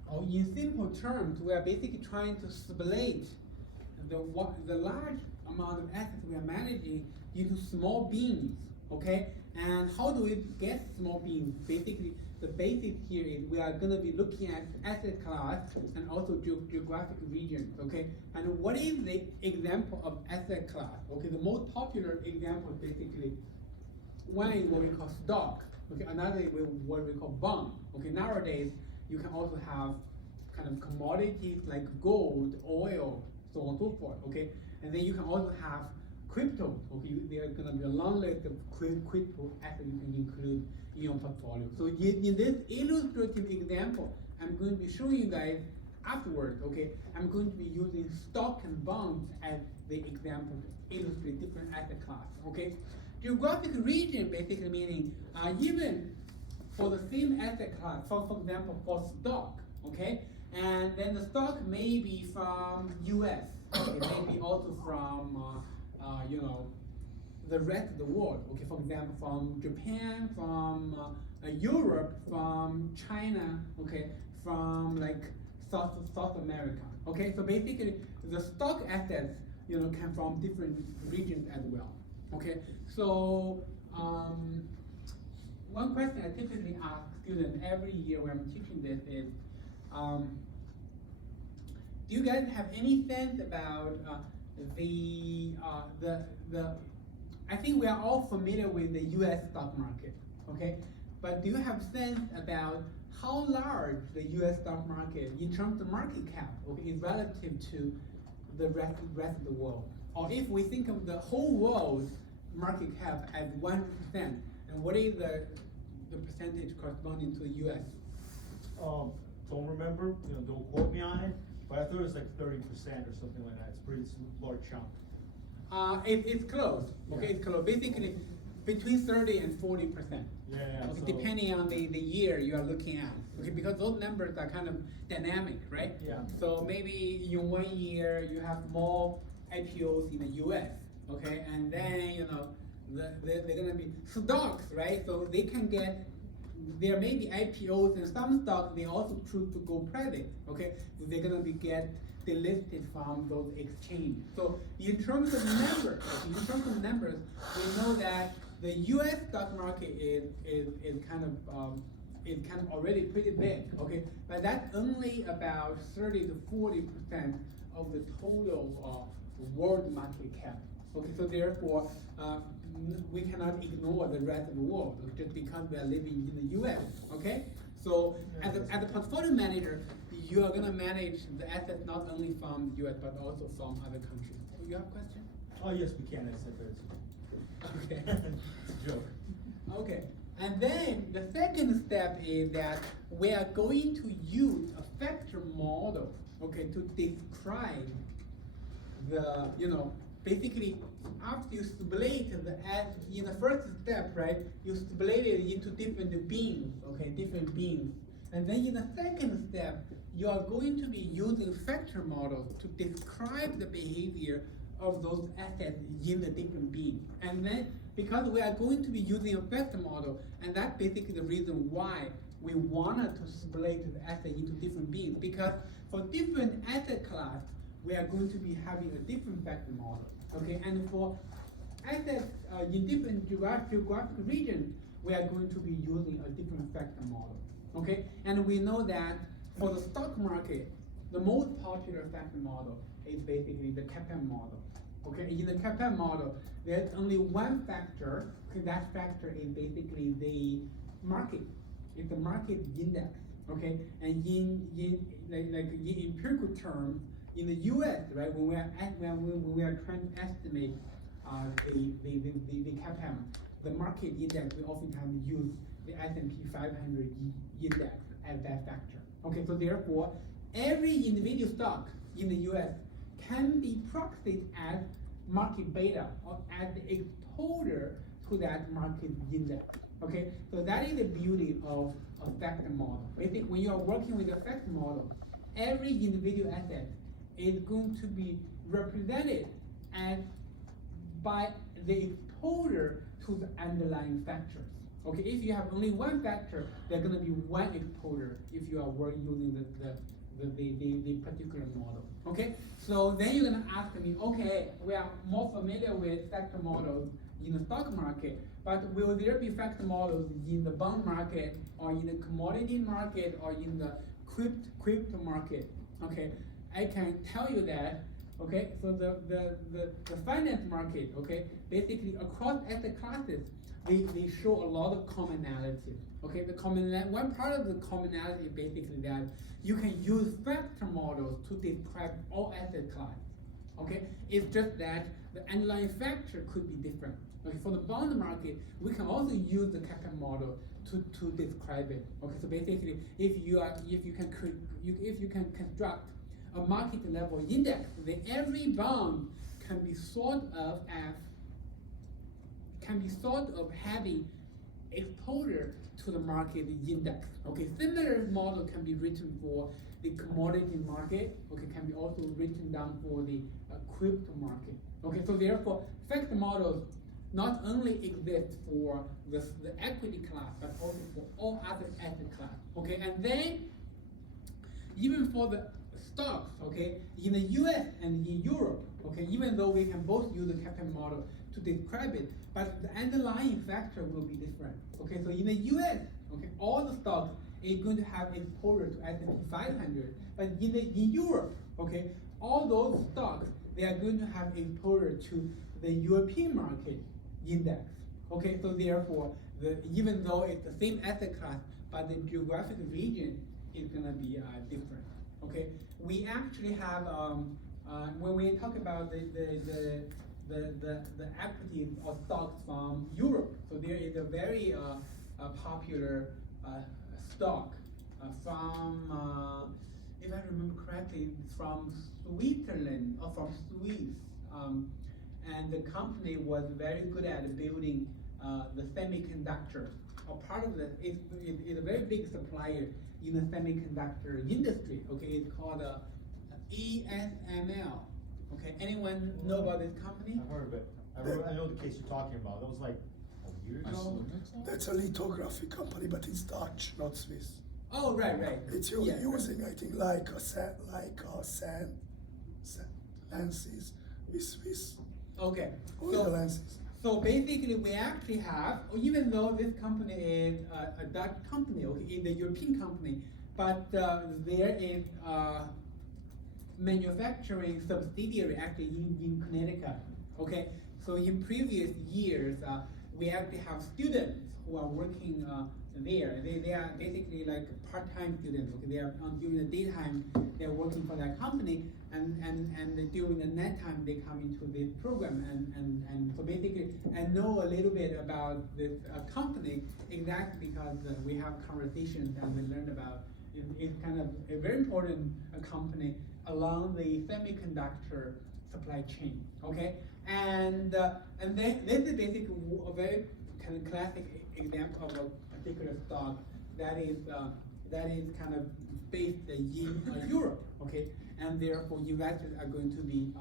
Or in simple terms, we are basically trying to split the large amount of assets we are managing into small beans, okay? And how do we get small beans? Basically, the basic here is we are going to be looking at asset class and also geographic regions, okay? And what is the example of asset class? Okay, the most popular example is basically one is what we call stock, okay? Another is what we call bond, okay? Nowadays, you can also have kind of commodities like gold, oil, so on and so forth, okay? And then you can also have crypto, okay? There are going to be a long list of crypto assets you can include in your portfolio. So in this illustrative example, I'm going to be showing you guys afterwards, okay? I'm going to be using stock and bonds as the example to illustrate different asset class, okay? Geographic region basically meaning even for the same asset class, for example, for stock, okay? And then the stock may be from US, okay? Maybe also from, you know, the rest of the world, okay? For example, from Japan, from Europe, from China, okay? From like South America, okay? So basically, the stock assets, you know, come from different regions as well, okay? So one question I typically ask students every year when I'm teaching this is, do you guys have any sense about I think we are all familiar with the US stock market, okay? But do you have sense about how large the US stock market in terms of market cap, okay, is relative to the rest of the world? Or if we think of the whole world's market cap as 1%, and what is the percentage corresponding to the US? Don't remember, you know, don't quote me on it, but I thought it was like 30% or something like that. It's a pretty large chunk. It's close, okay, Yeah. it's close. Basically, between 30 and 40%. Yeah, Okay, so- depending on the year you are looking at. Okay, because those numbers are kind of dynamic, right? Yeah. So maybe in 1 year you have more IPOs in the US, okay, and then you know they're gonna be stocks, right? So they can get. There may be IPOs and some stocks they also choose to go private, okay? So they're gonna be get delisted from those exchanges. So in terms of numbers, we know that the U.S. stock market is kind of is kind of already pretty big, okay? But that's only about 30 to 40% of the total world market cap. Okay, so therefore, we cannot ignore the rest of the world just because we are living in the US, okay? So as a portfolio manager, you are gonna manage the assets not only from the US but also from other countries. So you have a question? Oh, yes, we can, I said that. Okay. It's a joke. Okay, and then the second step is that we are going to use a factor model, okay, to describe the, basically after you split the in the first step, right, you split it into different beans, okay, different beans. And then in the second step, you are going to be using factor models to describe the behavior of those assets in the different beans. And then because we are going to be using a factor model, and that's basically the reason why we wanted to split the asset into different beans, because for different asset class, we are going to be having a different factor model, okay? And for assets in different geographic regions, we are going to be using a different factor model, okay? And we know that for the stock market, the most popular factor model is basically the CAPM model, okay? In the CAPM model, there's only one factor, okay? That factor is basically the market. It's the market index, okay? And in empirical terms, in the U.S., right, when we are trying to estimate the CAPM, the market index, we oftentimes use the S&P 500 index as that factor. Okay, so therefore, every individual stock in the U.S. can be proxied as market beta or as the exposure to that market index. Okay, so that is the beauty of a factor model. Basically, when you are working with a factor model, every individual asset is going to be represented as by the exposure to the underlying factors. Okay, if you have only one factor, there's going to be one exposure if you are using the particular model. Okay, so then you're going to ask me, okay, we are more familiar with factor models in the stock market, but will there be factor models in the bond market or in the commodity market or in the crypto market? Okay, I can tell you that, okay, so the finance market, okay, basically across asset classes, they show a lot of commonality. Okay, one part of the commonality is basically that you can use factor models to describe all asset classes. Okay, it's just that the underlying factor could be different. Okay, for the bond market, we can also use the CAPM model to describe it. Okay, so basically, if you can construct a market level index, then every bond can be thought of having exposure to the market index. Okay, similar model can be written for the commodity market. Okay, can be also written down for the crypto market. Okay, so therefore, factor models not only exist for the equity class, but also for all other asset class. Okay, and then even for the stocks, okay, in the US and in Europe, okay, even though we can both use the CAPM model to describe it, but the underlying factor will be different. Okay, so in the US, okay, all the stocks is going to have exposure to S&P 500, but in Europe, okay, all those stocks, they are going to have exposure to the European market index. Okay, so therefore, even though it's the same asset class, but the geographic region is going to be different. Okay, we actually have when we talk about the equities or stocks from Europe, so there is a very popular stock from, if I remember correctly, from Switzerland or from Swiss, and the company was very good at building the semiconductor. Or part of it's a very big supplier in the semiconductor industry. Okay, it's called ESML. Okay, anyone know about this company? I've heard of it. I know the case you're talking about. That was like a year ago. That's a lithography company, but it's Dutch, not Swiss. Oh, right. It's using, I think, lenses with Swiss. Okay. Only the lenses. So basically, we actually have, even though this company is a Dutch company, okay, it's a European company, but there is manufacturing subsidiary actually in Connecticut. Okay, so in previous years, we actually have students who are working there. They are basically like part-time students. Okay, they are during the daytime they're working for that company, and during the nighttime they come into this program. And so basically, I know a little bit about this company exactly because we have conversations and we learn about. It's kind of a very important company along the semiconductor supply chain. Okay, and then this is basically a very kind of classic example of a particular stock that is kind of based in Europe. Okay, and therefore investors are going to be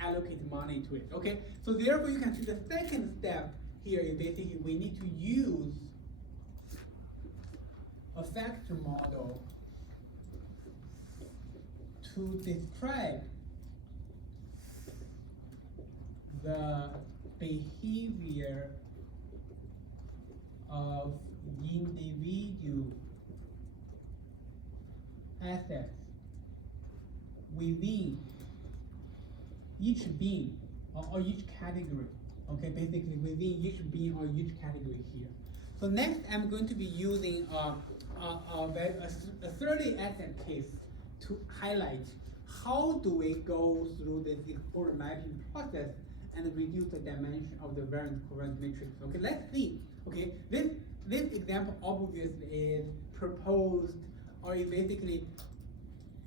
allocate money to it. Okay, so therefore you can see the second step here is basically we need to use a factor model to describe the behavior of individual assets within each bin or each category. Okay, basically within each bin or each category here. So next, I'm going to be using a 30 asset case to highlight how do we go through this exposure mapping process and reduce the dimension of the variance covariance matrix. Okay, let's see. Okay, this example obviously is proposed or is basically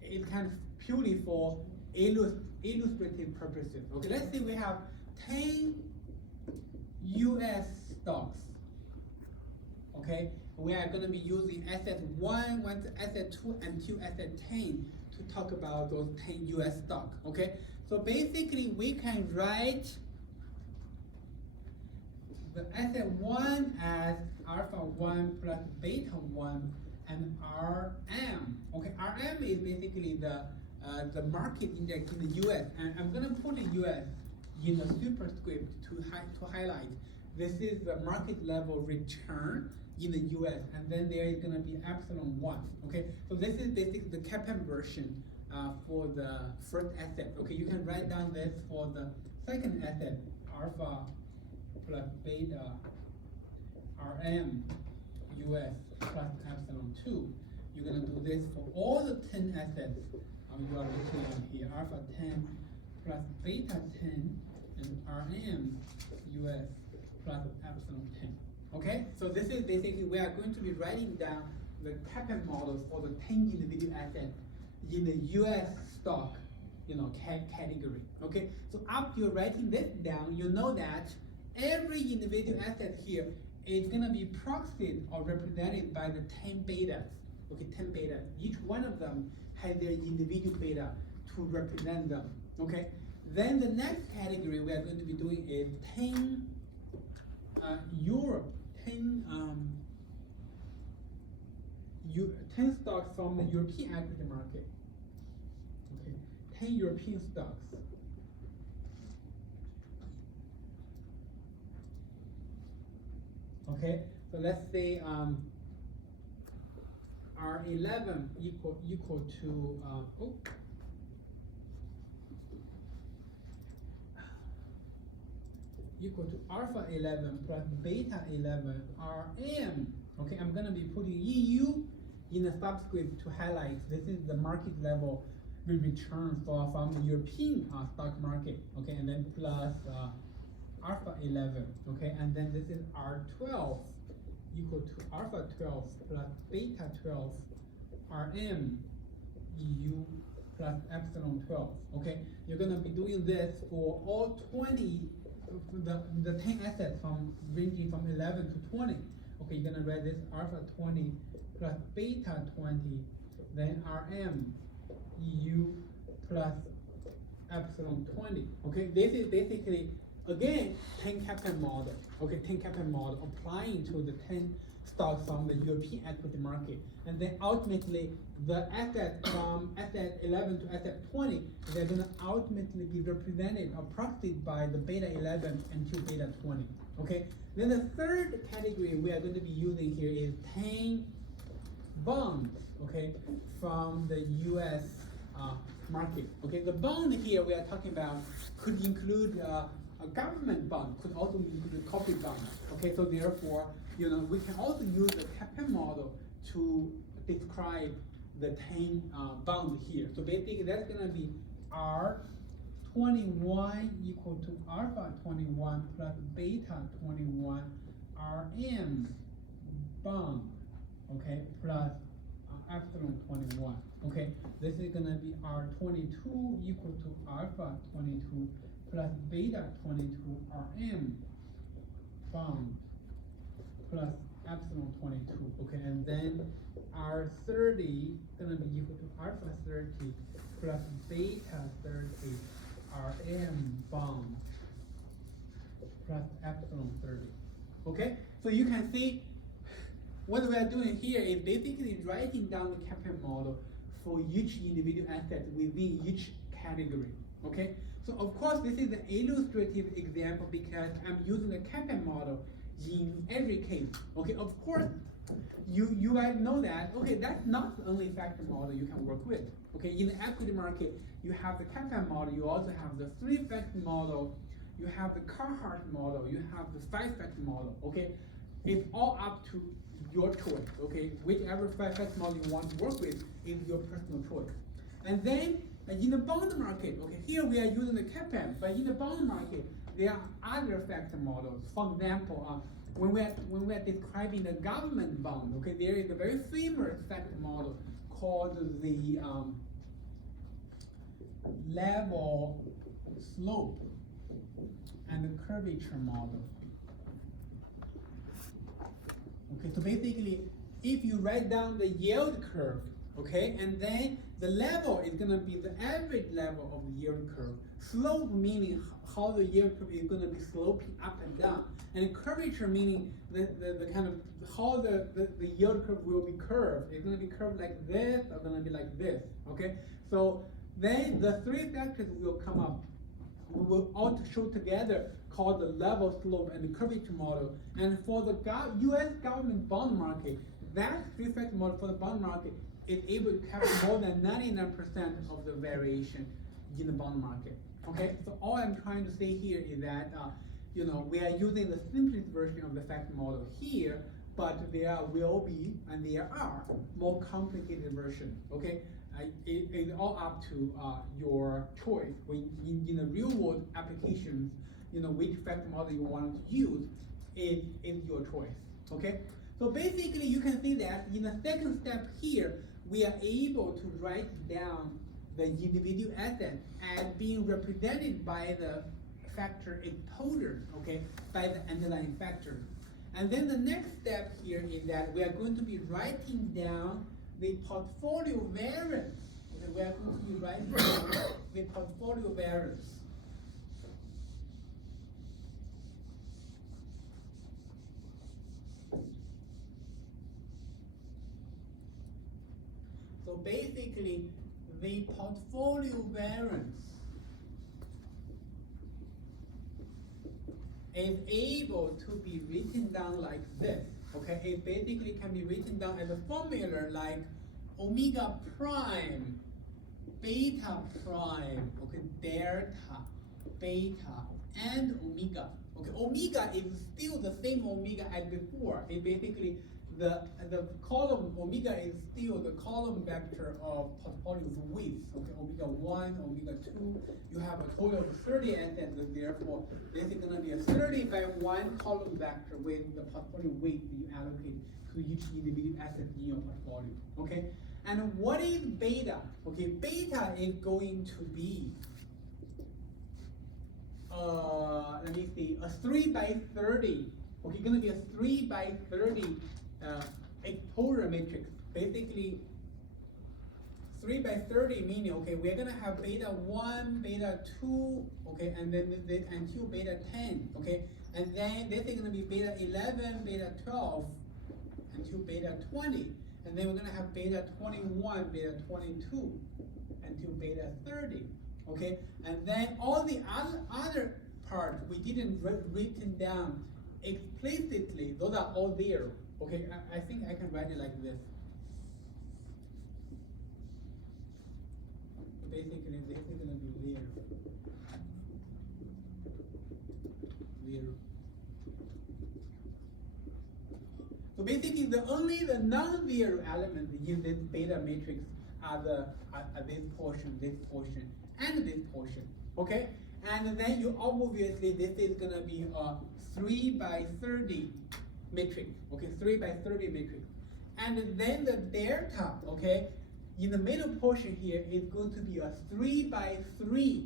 it's kind of purely for illustrative purposes. Okay, let's say we have 10 US stocks. Okay, we are going to be using asset 1, asset 2, until asset 10 to talk about those 10 US stock. Okay, so basically we can write the asset 1 as alpha 1 plus beta 1 and RM. Okay, RM is basically the market index in the US, and I'm going to put the US in the superscript to highlight this is the market level return in the US, and then there is going to be epsilon 1. Okay, so this is basically the CAPM version for the first asset. Okay, you can write down this for the second asset, alpha plus beta RM US plus epsilon 2. You're going to do this for all the 10 assets you are looking at here, alpha 10 plus beta 10 and RM US plus epsilon 10. Okay, so this is basically we are going to be writing down the CAPM models for the 10 individual assets in the US stock, category. Okay, so after you're writing this down, you know that every individual asset here is gonna be proxied or represented by the 10 betas. Okay, 10 betas. Each one of them has their individual beta to represent them. Okay, then the next category we are going to be doing is 10 Europe, 10 stocks from the European equity market. Okay, 10 European stocks. Okay, so let's say R11 equal to equal to alpha 11 plus beta 11 RM. Okay, I'm gonna be putting EU in the subscript to highlight this is the market level return from the European stock market. Okay, and then plus alpha 11. Okay, and then this is R12 equal to alpha 12 plus beta 12 RM EU plus epsilon 12. Okay, you're gonna be doing this for all 20. The 10 assets ranging from 11 to 20. Okay, you're gonna write this alpha 20 plus beta 20, then RM EU plus epsilon 20. Okay, this is basically again, 10 capital model, okay, 10 capital model applying to the 10 stocks from the European equity market. And then ultimately, the asset from asset 11 to asset 20, they're gonna ultimately be represented or proxied by the beta 11 until beta 20, okay? Then the third category we are going to be using here is 10 bonds, okay, from the US market. Okay, the bond here we are talking about could include a government bond, could also include a corporate bond. Okay, so therefore, we can also use the capital model to describe the 10 bond here. So basically, that's gonna be R21 equal to alpha 21 plus beta 21 RM bond, okay, plus epsilon 21. Okay, this is gonna be R22 equal to alpha 22 plus beta 22 RM bond plus epsilon 22. Okay, and then R30 gonna be equal to alpha 30 plus beta 30 RM bond plus epsilon 30. Okay, so you can see what we are doing here is basically writing down the capital model for each individual asset within each category. Okay, so of course this is an illustrative example because I'm using the capital model in every case. Okay, of course you guys know that. Okay, that's not the only factor model you can work with. Okay, in the equity market you have the capital model, you also have the 3-factor model, you have the Carhart model, you have the 5-factor model. Okay, it's all up to your choice. Okay, whichever 5-factor model you want to work with is your personal choice. And then in the bond market, okay, here we are using the capital, but in the bond market there are other factor models. For example, when we are describing the government bond, okay, there is a very famous factor model called the level slope and the curvature model. Okay, so basically, if you write down the yield curve, okay, and then the level is gonna be the average level of the yield curve. Slope meaning how the yield curve is gonna be sloping up and down, and curvature meaning the kind of how the yield curve will be curved. It's gonna be curved like this or gonna be like this. Okay, so then the 3 factors will come up. We will all show together called the level slope and the curvature model. And for the US government bond market, that 3-factor model for the bond market is able to capture more than 99% of the variation in the bond market. Okay, so all I'm trying to say here is that we are using the simplest version of the factor model here, but there will be and there are more complicated versions. Okay, it's all up to your choice. When in the real world applications, which factor model you want to use is your choice. Okay, so basically you can see that in the second step here, we are able to write down the individual asset as being represented by the factor exposure, okay, by the underlying factor. And then the next step here is that we are going to be writing down the portfolio variance. Okay, we are going to be writing down the portfolio variance. So basically, the portfolio variance is able to be written down like this. Okay, it basically can be written down as a formula like omega prime, beta prime, okay, delta, beta, and omega. Okay, omega is still the same omega as before. It basically the column omega is still the column vector of portfolio's width. Okay, omega 1, omega 2. You have a total of 30 assets, therefore this is going to be a 30 by 1 column vector with the portfolio weight that you allocate to each individual asset in your portfolio. Okay, and what is beta? Okay, beta is going to be let me see, a 3 by 30. Okay, going to be a 3 by 30 exposure matrix. Basically 3 by 30 meaning, okay, we're gonna have beta 1, beta 2, okay, and then until beta 10, okay, and then this is gonna be beta 11, beta 12, until beta 20, and then we're gonna have beta 21, beta 22, until beta 30, okay, and then all the other parts we didn't written down explicitly, those are all there, okay, I think I can write it like this. Basically, this is going to be zero. Zero. So basically, the non-zero element in this beta matrix are this portion, and this portion. Okay, and then you obviously this is going to be a 3 by 30 matrix. Okay, 3 by 30 matrix, and then the delta. Okay. In the middle portion here is going to be a 3 by 3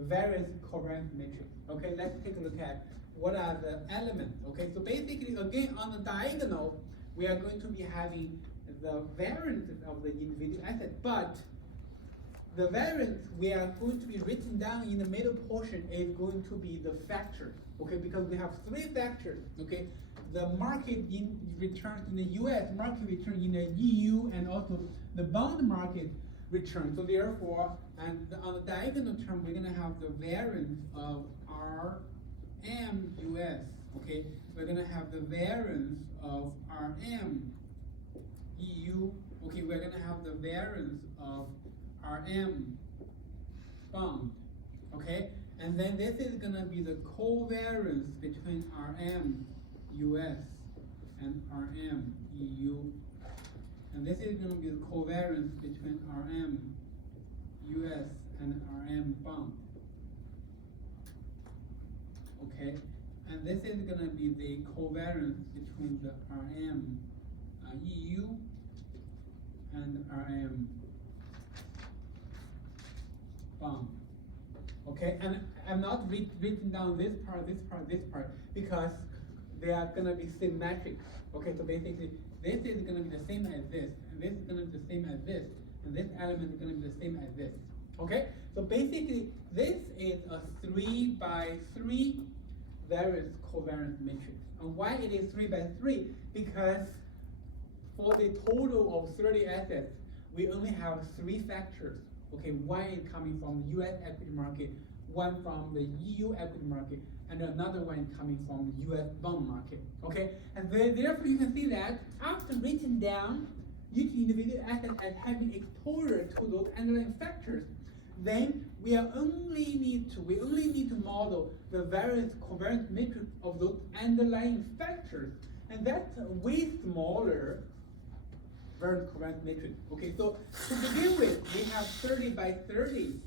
variance covariance matrix. Okay, let's take a look at what are the elements. Okay, so basically, again, on the diagonal, we are going to be having the variances of the individual assets, but the variance we are going to be written down in the middle portion is going to be the factors. Okay, because we have 3 factors. Okay. The market returns in the US, market return in the EU, and also the bond market return. So therefore, and on the diagonal term, we're gonna have the variance of RM US. Okay, we're gonna have the variance of RM EU. Okay, we're gonna have the variance of RM bond. Okay, and then this is gonna be the covariance between RM US and RM EU, and this is going to be the covariance between RM US and RM bond. Okay, and this is going to be the covariance between the RM EU and RM bond. Okay, and I'm not written down this part, because they are gonna be symmetric. Okay, so basically this is gonna be the same as this, and this is gonna be the same as this, and this element is gonna be the same as this. Okay, so basically this is a 3 by 3 variance covariance matrix. And why it is 3 by 3? Because for the total of 30 assets, we only have 3 factors. Okay, one is coming from the US equity market, one from the EU equity market, and another one coming from the US bond market. Okay, and therefore you can see that after written down each individual asset as having exposure to those underlying factors, then we only need to model the variance covariance matrix of those underlying factors, and that's a way smaller variance covariance matrix. Okay, so to begin with, we have 30 by 30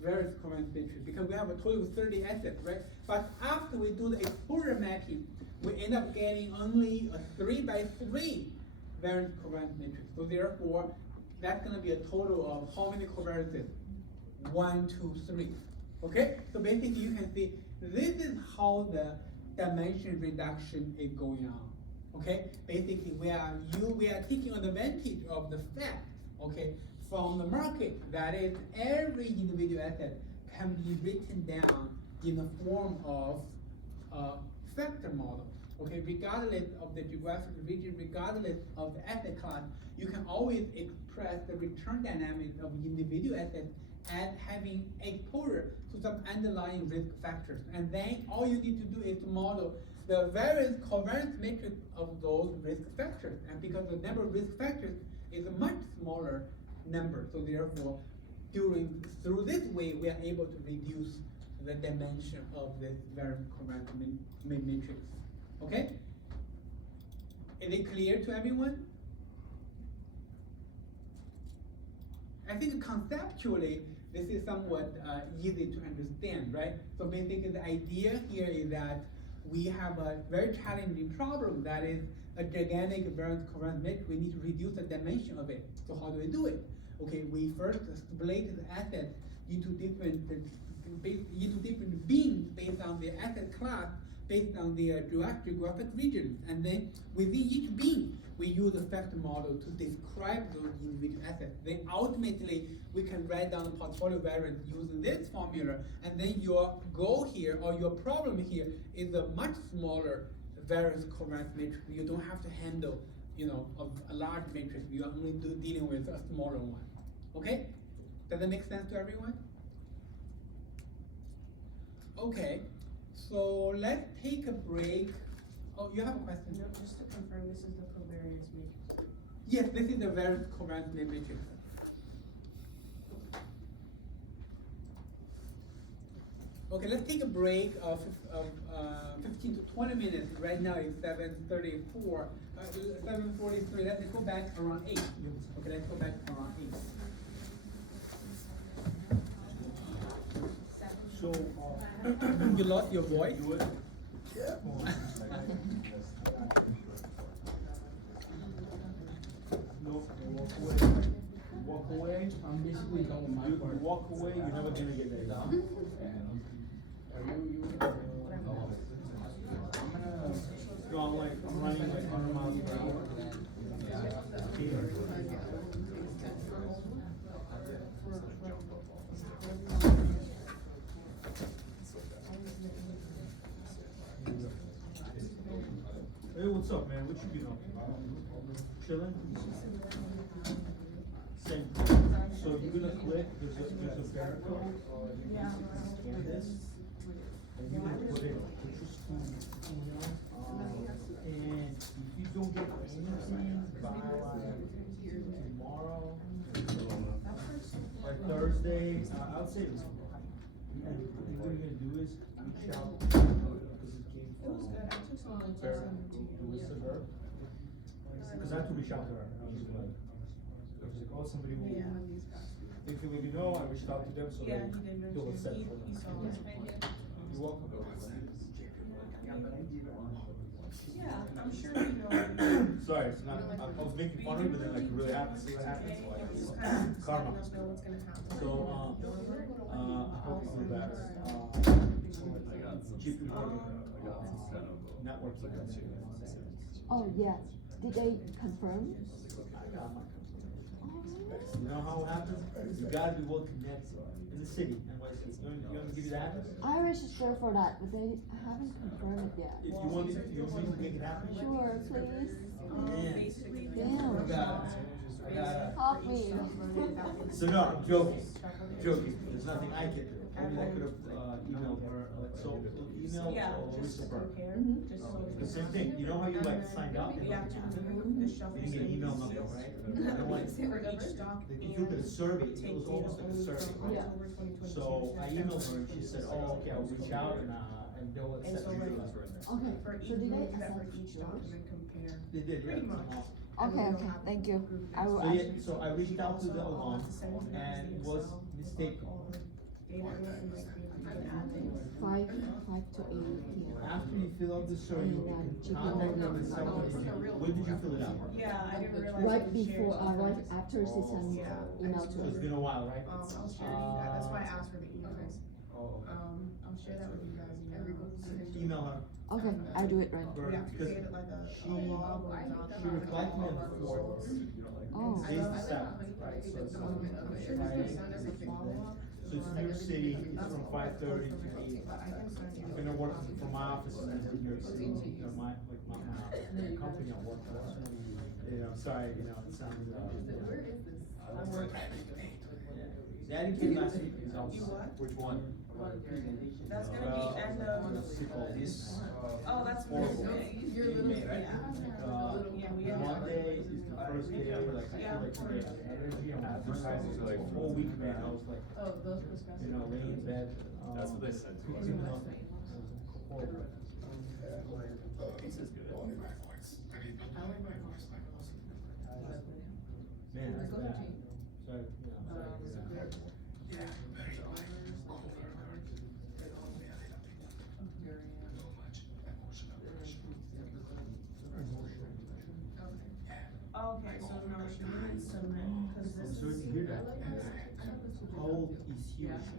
variance covariance matrix because we have a total of 30 assets, right? But after we do the exposure mapping, we end up getting only a 3 by 3 variance covariance matrix. So therefore, that's going to be a total of how many covariances? 1, 2, 3. Okay, so basically you can see this is how the dimension reduction is going on. Okay, basically we are taking advantage of the fact, okay, from the market, that is every individual asset can be written down in the form of a factor model. Okay, regardless of the geographic region, regardless of the asset class, you can always express the return dynamics of individual assets as having exposure to some underlying risk factors. And then all you need to do is to model the variance covariance matrix of those risk factors. And because the number of risk factors is a much smaller number, so therefore, through this way, we are able to reduce the dimension of this variance covariance matrix. Okay? Is it clear to everyone? I think conceptually, this is somewhat easy to understand, right? So basically the idea here is that we have a very challenging problem, that is a gigantic variance covariance matrix. We need to reduce the dimension of it. So how do we do it? Okay, we first split the assets into different beams based on the asset class, based on their geographic regions, and then within each beam, we use the factor model to describe those individual assets. Then ultimately, we can write down the portfolio variance using this formula, and then your goal here, or your problem here, is a much smaller variance covariance matrix. You don't have to handle, a large matrix. You are only dealing with a smaller one. Okay? Does that make sense to everyone? Okay, so let's take a break. Oh, you have a question? No, just to confirm, this is the covariance matrix. Yes, this is the variance covariance matrix. Okay, let's take a break of 15 to 20 minutes. Right now it's 7:34, 7:43. Let's go back around 8. Okay, let's go back around 8. So, You lost your voice? Yeah. no, walk away. Walk away. I'm basically done with my You part. walk away, you're never gonna get there. No, I'm running like 100 miles per hour. Hey, what's up, man? What you been up to? Chilling? Same. So you're gonna click, there's a barcode, you can scan this, and you're gonna put your school email, and if you don't get anything by like tomorrow, or Thursday, I'll say this. And what you're gonna do is reach out, because it came from because I had to reach out to her, and I was like, oh, somebody will. If you let me know, I reached out to them, so Yeah, they'll he did they'll mention, accept he it. saw it. You're welcome. Yeah, I'm sure you know. Sorry, it's not, I was making fun of it, but then like it really happened, see what happens, so It's like, kind of karma. letting us know what's gonna happen. So, I hope you do better. Keep it networking. Oh, yeah. Did they confirm? You know how it happens? You gotta be well connected in the city, NYC. You want me to give you the address? I registered for that, but they haven't confirmed it yet. If you want me to make it happen? Sure, please. Basically, Damn. Help me. So no, I'm joking. There's nothing I can do. I mean, I could have emailed her. So email yeah, or just to Lisa Burke. compare, Mhm. just so. The same thing. You know how you like signed up? And We have to remove the shuffle. you didn't get an email number, right? For each stock If you took a survey, it take was data almost like a only survey. from Yeah. October 2022 So to I emailed her and she said, oh, okay, I'll reach out and they'll And accept so you. like, Okay, for so each, did we they do that for accept each stock yours? and then compare. They did, yeah. Pretty much. Okay, okay, thank you. I will So ask. yeah, so I reached out to the Also, alum to send to them and the it was Excel, mistaken. all the data in it, and like, you can add things. 5 to 8 p.m. After you fill out the survey, you can contact them and tell them, when did you fill it out? Yeah, I didn't realize. Right that the shares before, were- right after she sent Yeah. email So to it's us. been a while, right? I'll share you that, that's why I asked for the emails. Oh, I'll share that with you guys. email her. Okay, I do it right. We have to Because create it like a she- log or a document. She replied to me on the 4th. Oh. Today's the 7th, right? So it's I'm sure he's gonna send us a follow-up. So it's New York City, it's from 5:30 to 8. But I can send you. I'm gonna work from my office in New York City, my company I work for. Sorry, it sounds, Where is this? I work. Daddy came last week, he's out. You what? Which one? That's gonna be end What's it called? This, Oh, that's Horrible. You're little, yeah. Uh, Yeah, we had. Monday is the first day, like, I feel like today, I have energy, I'm advertising, so like, whole week, man, I was like, Oh, those were laying in bed. That's what they said to us. cooking nothing. Horrible. pizza's good. Man, that's bad. So, Okay, so no, she didn't submit, cause this So is. you hear that? How old is he or she?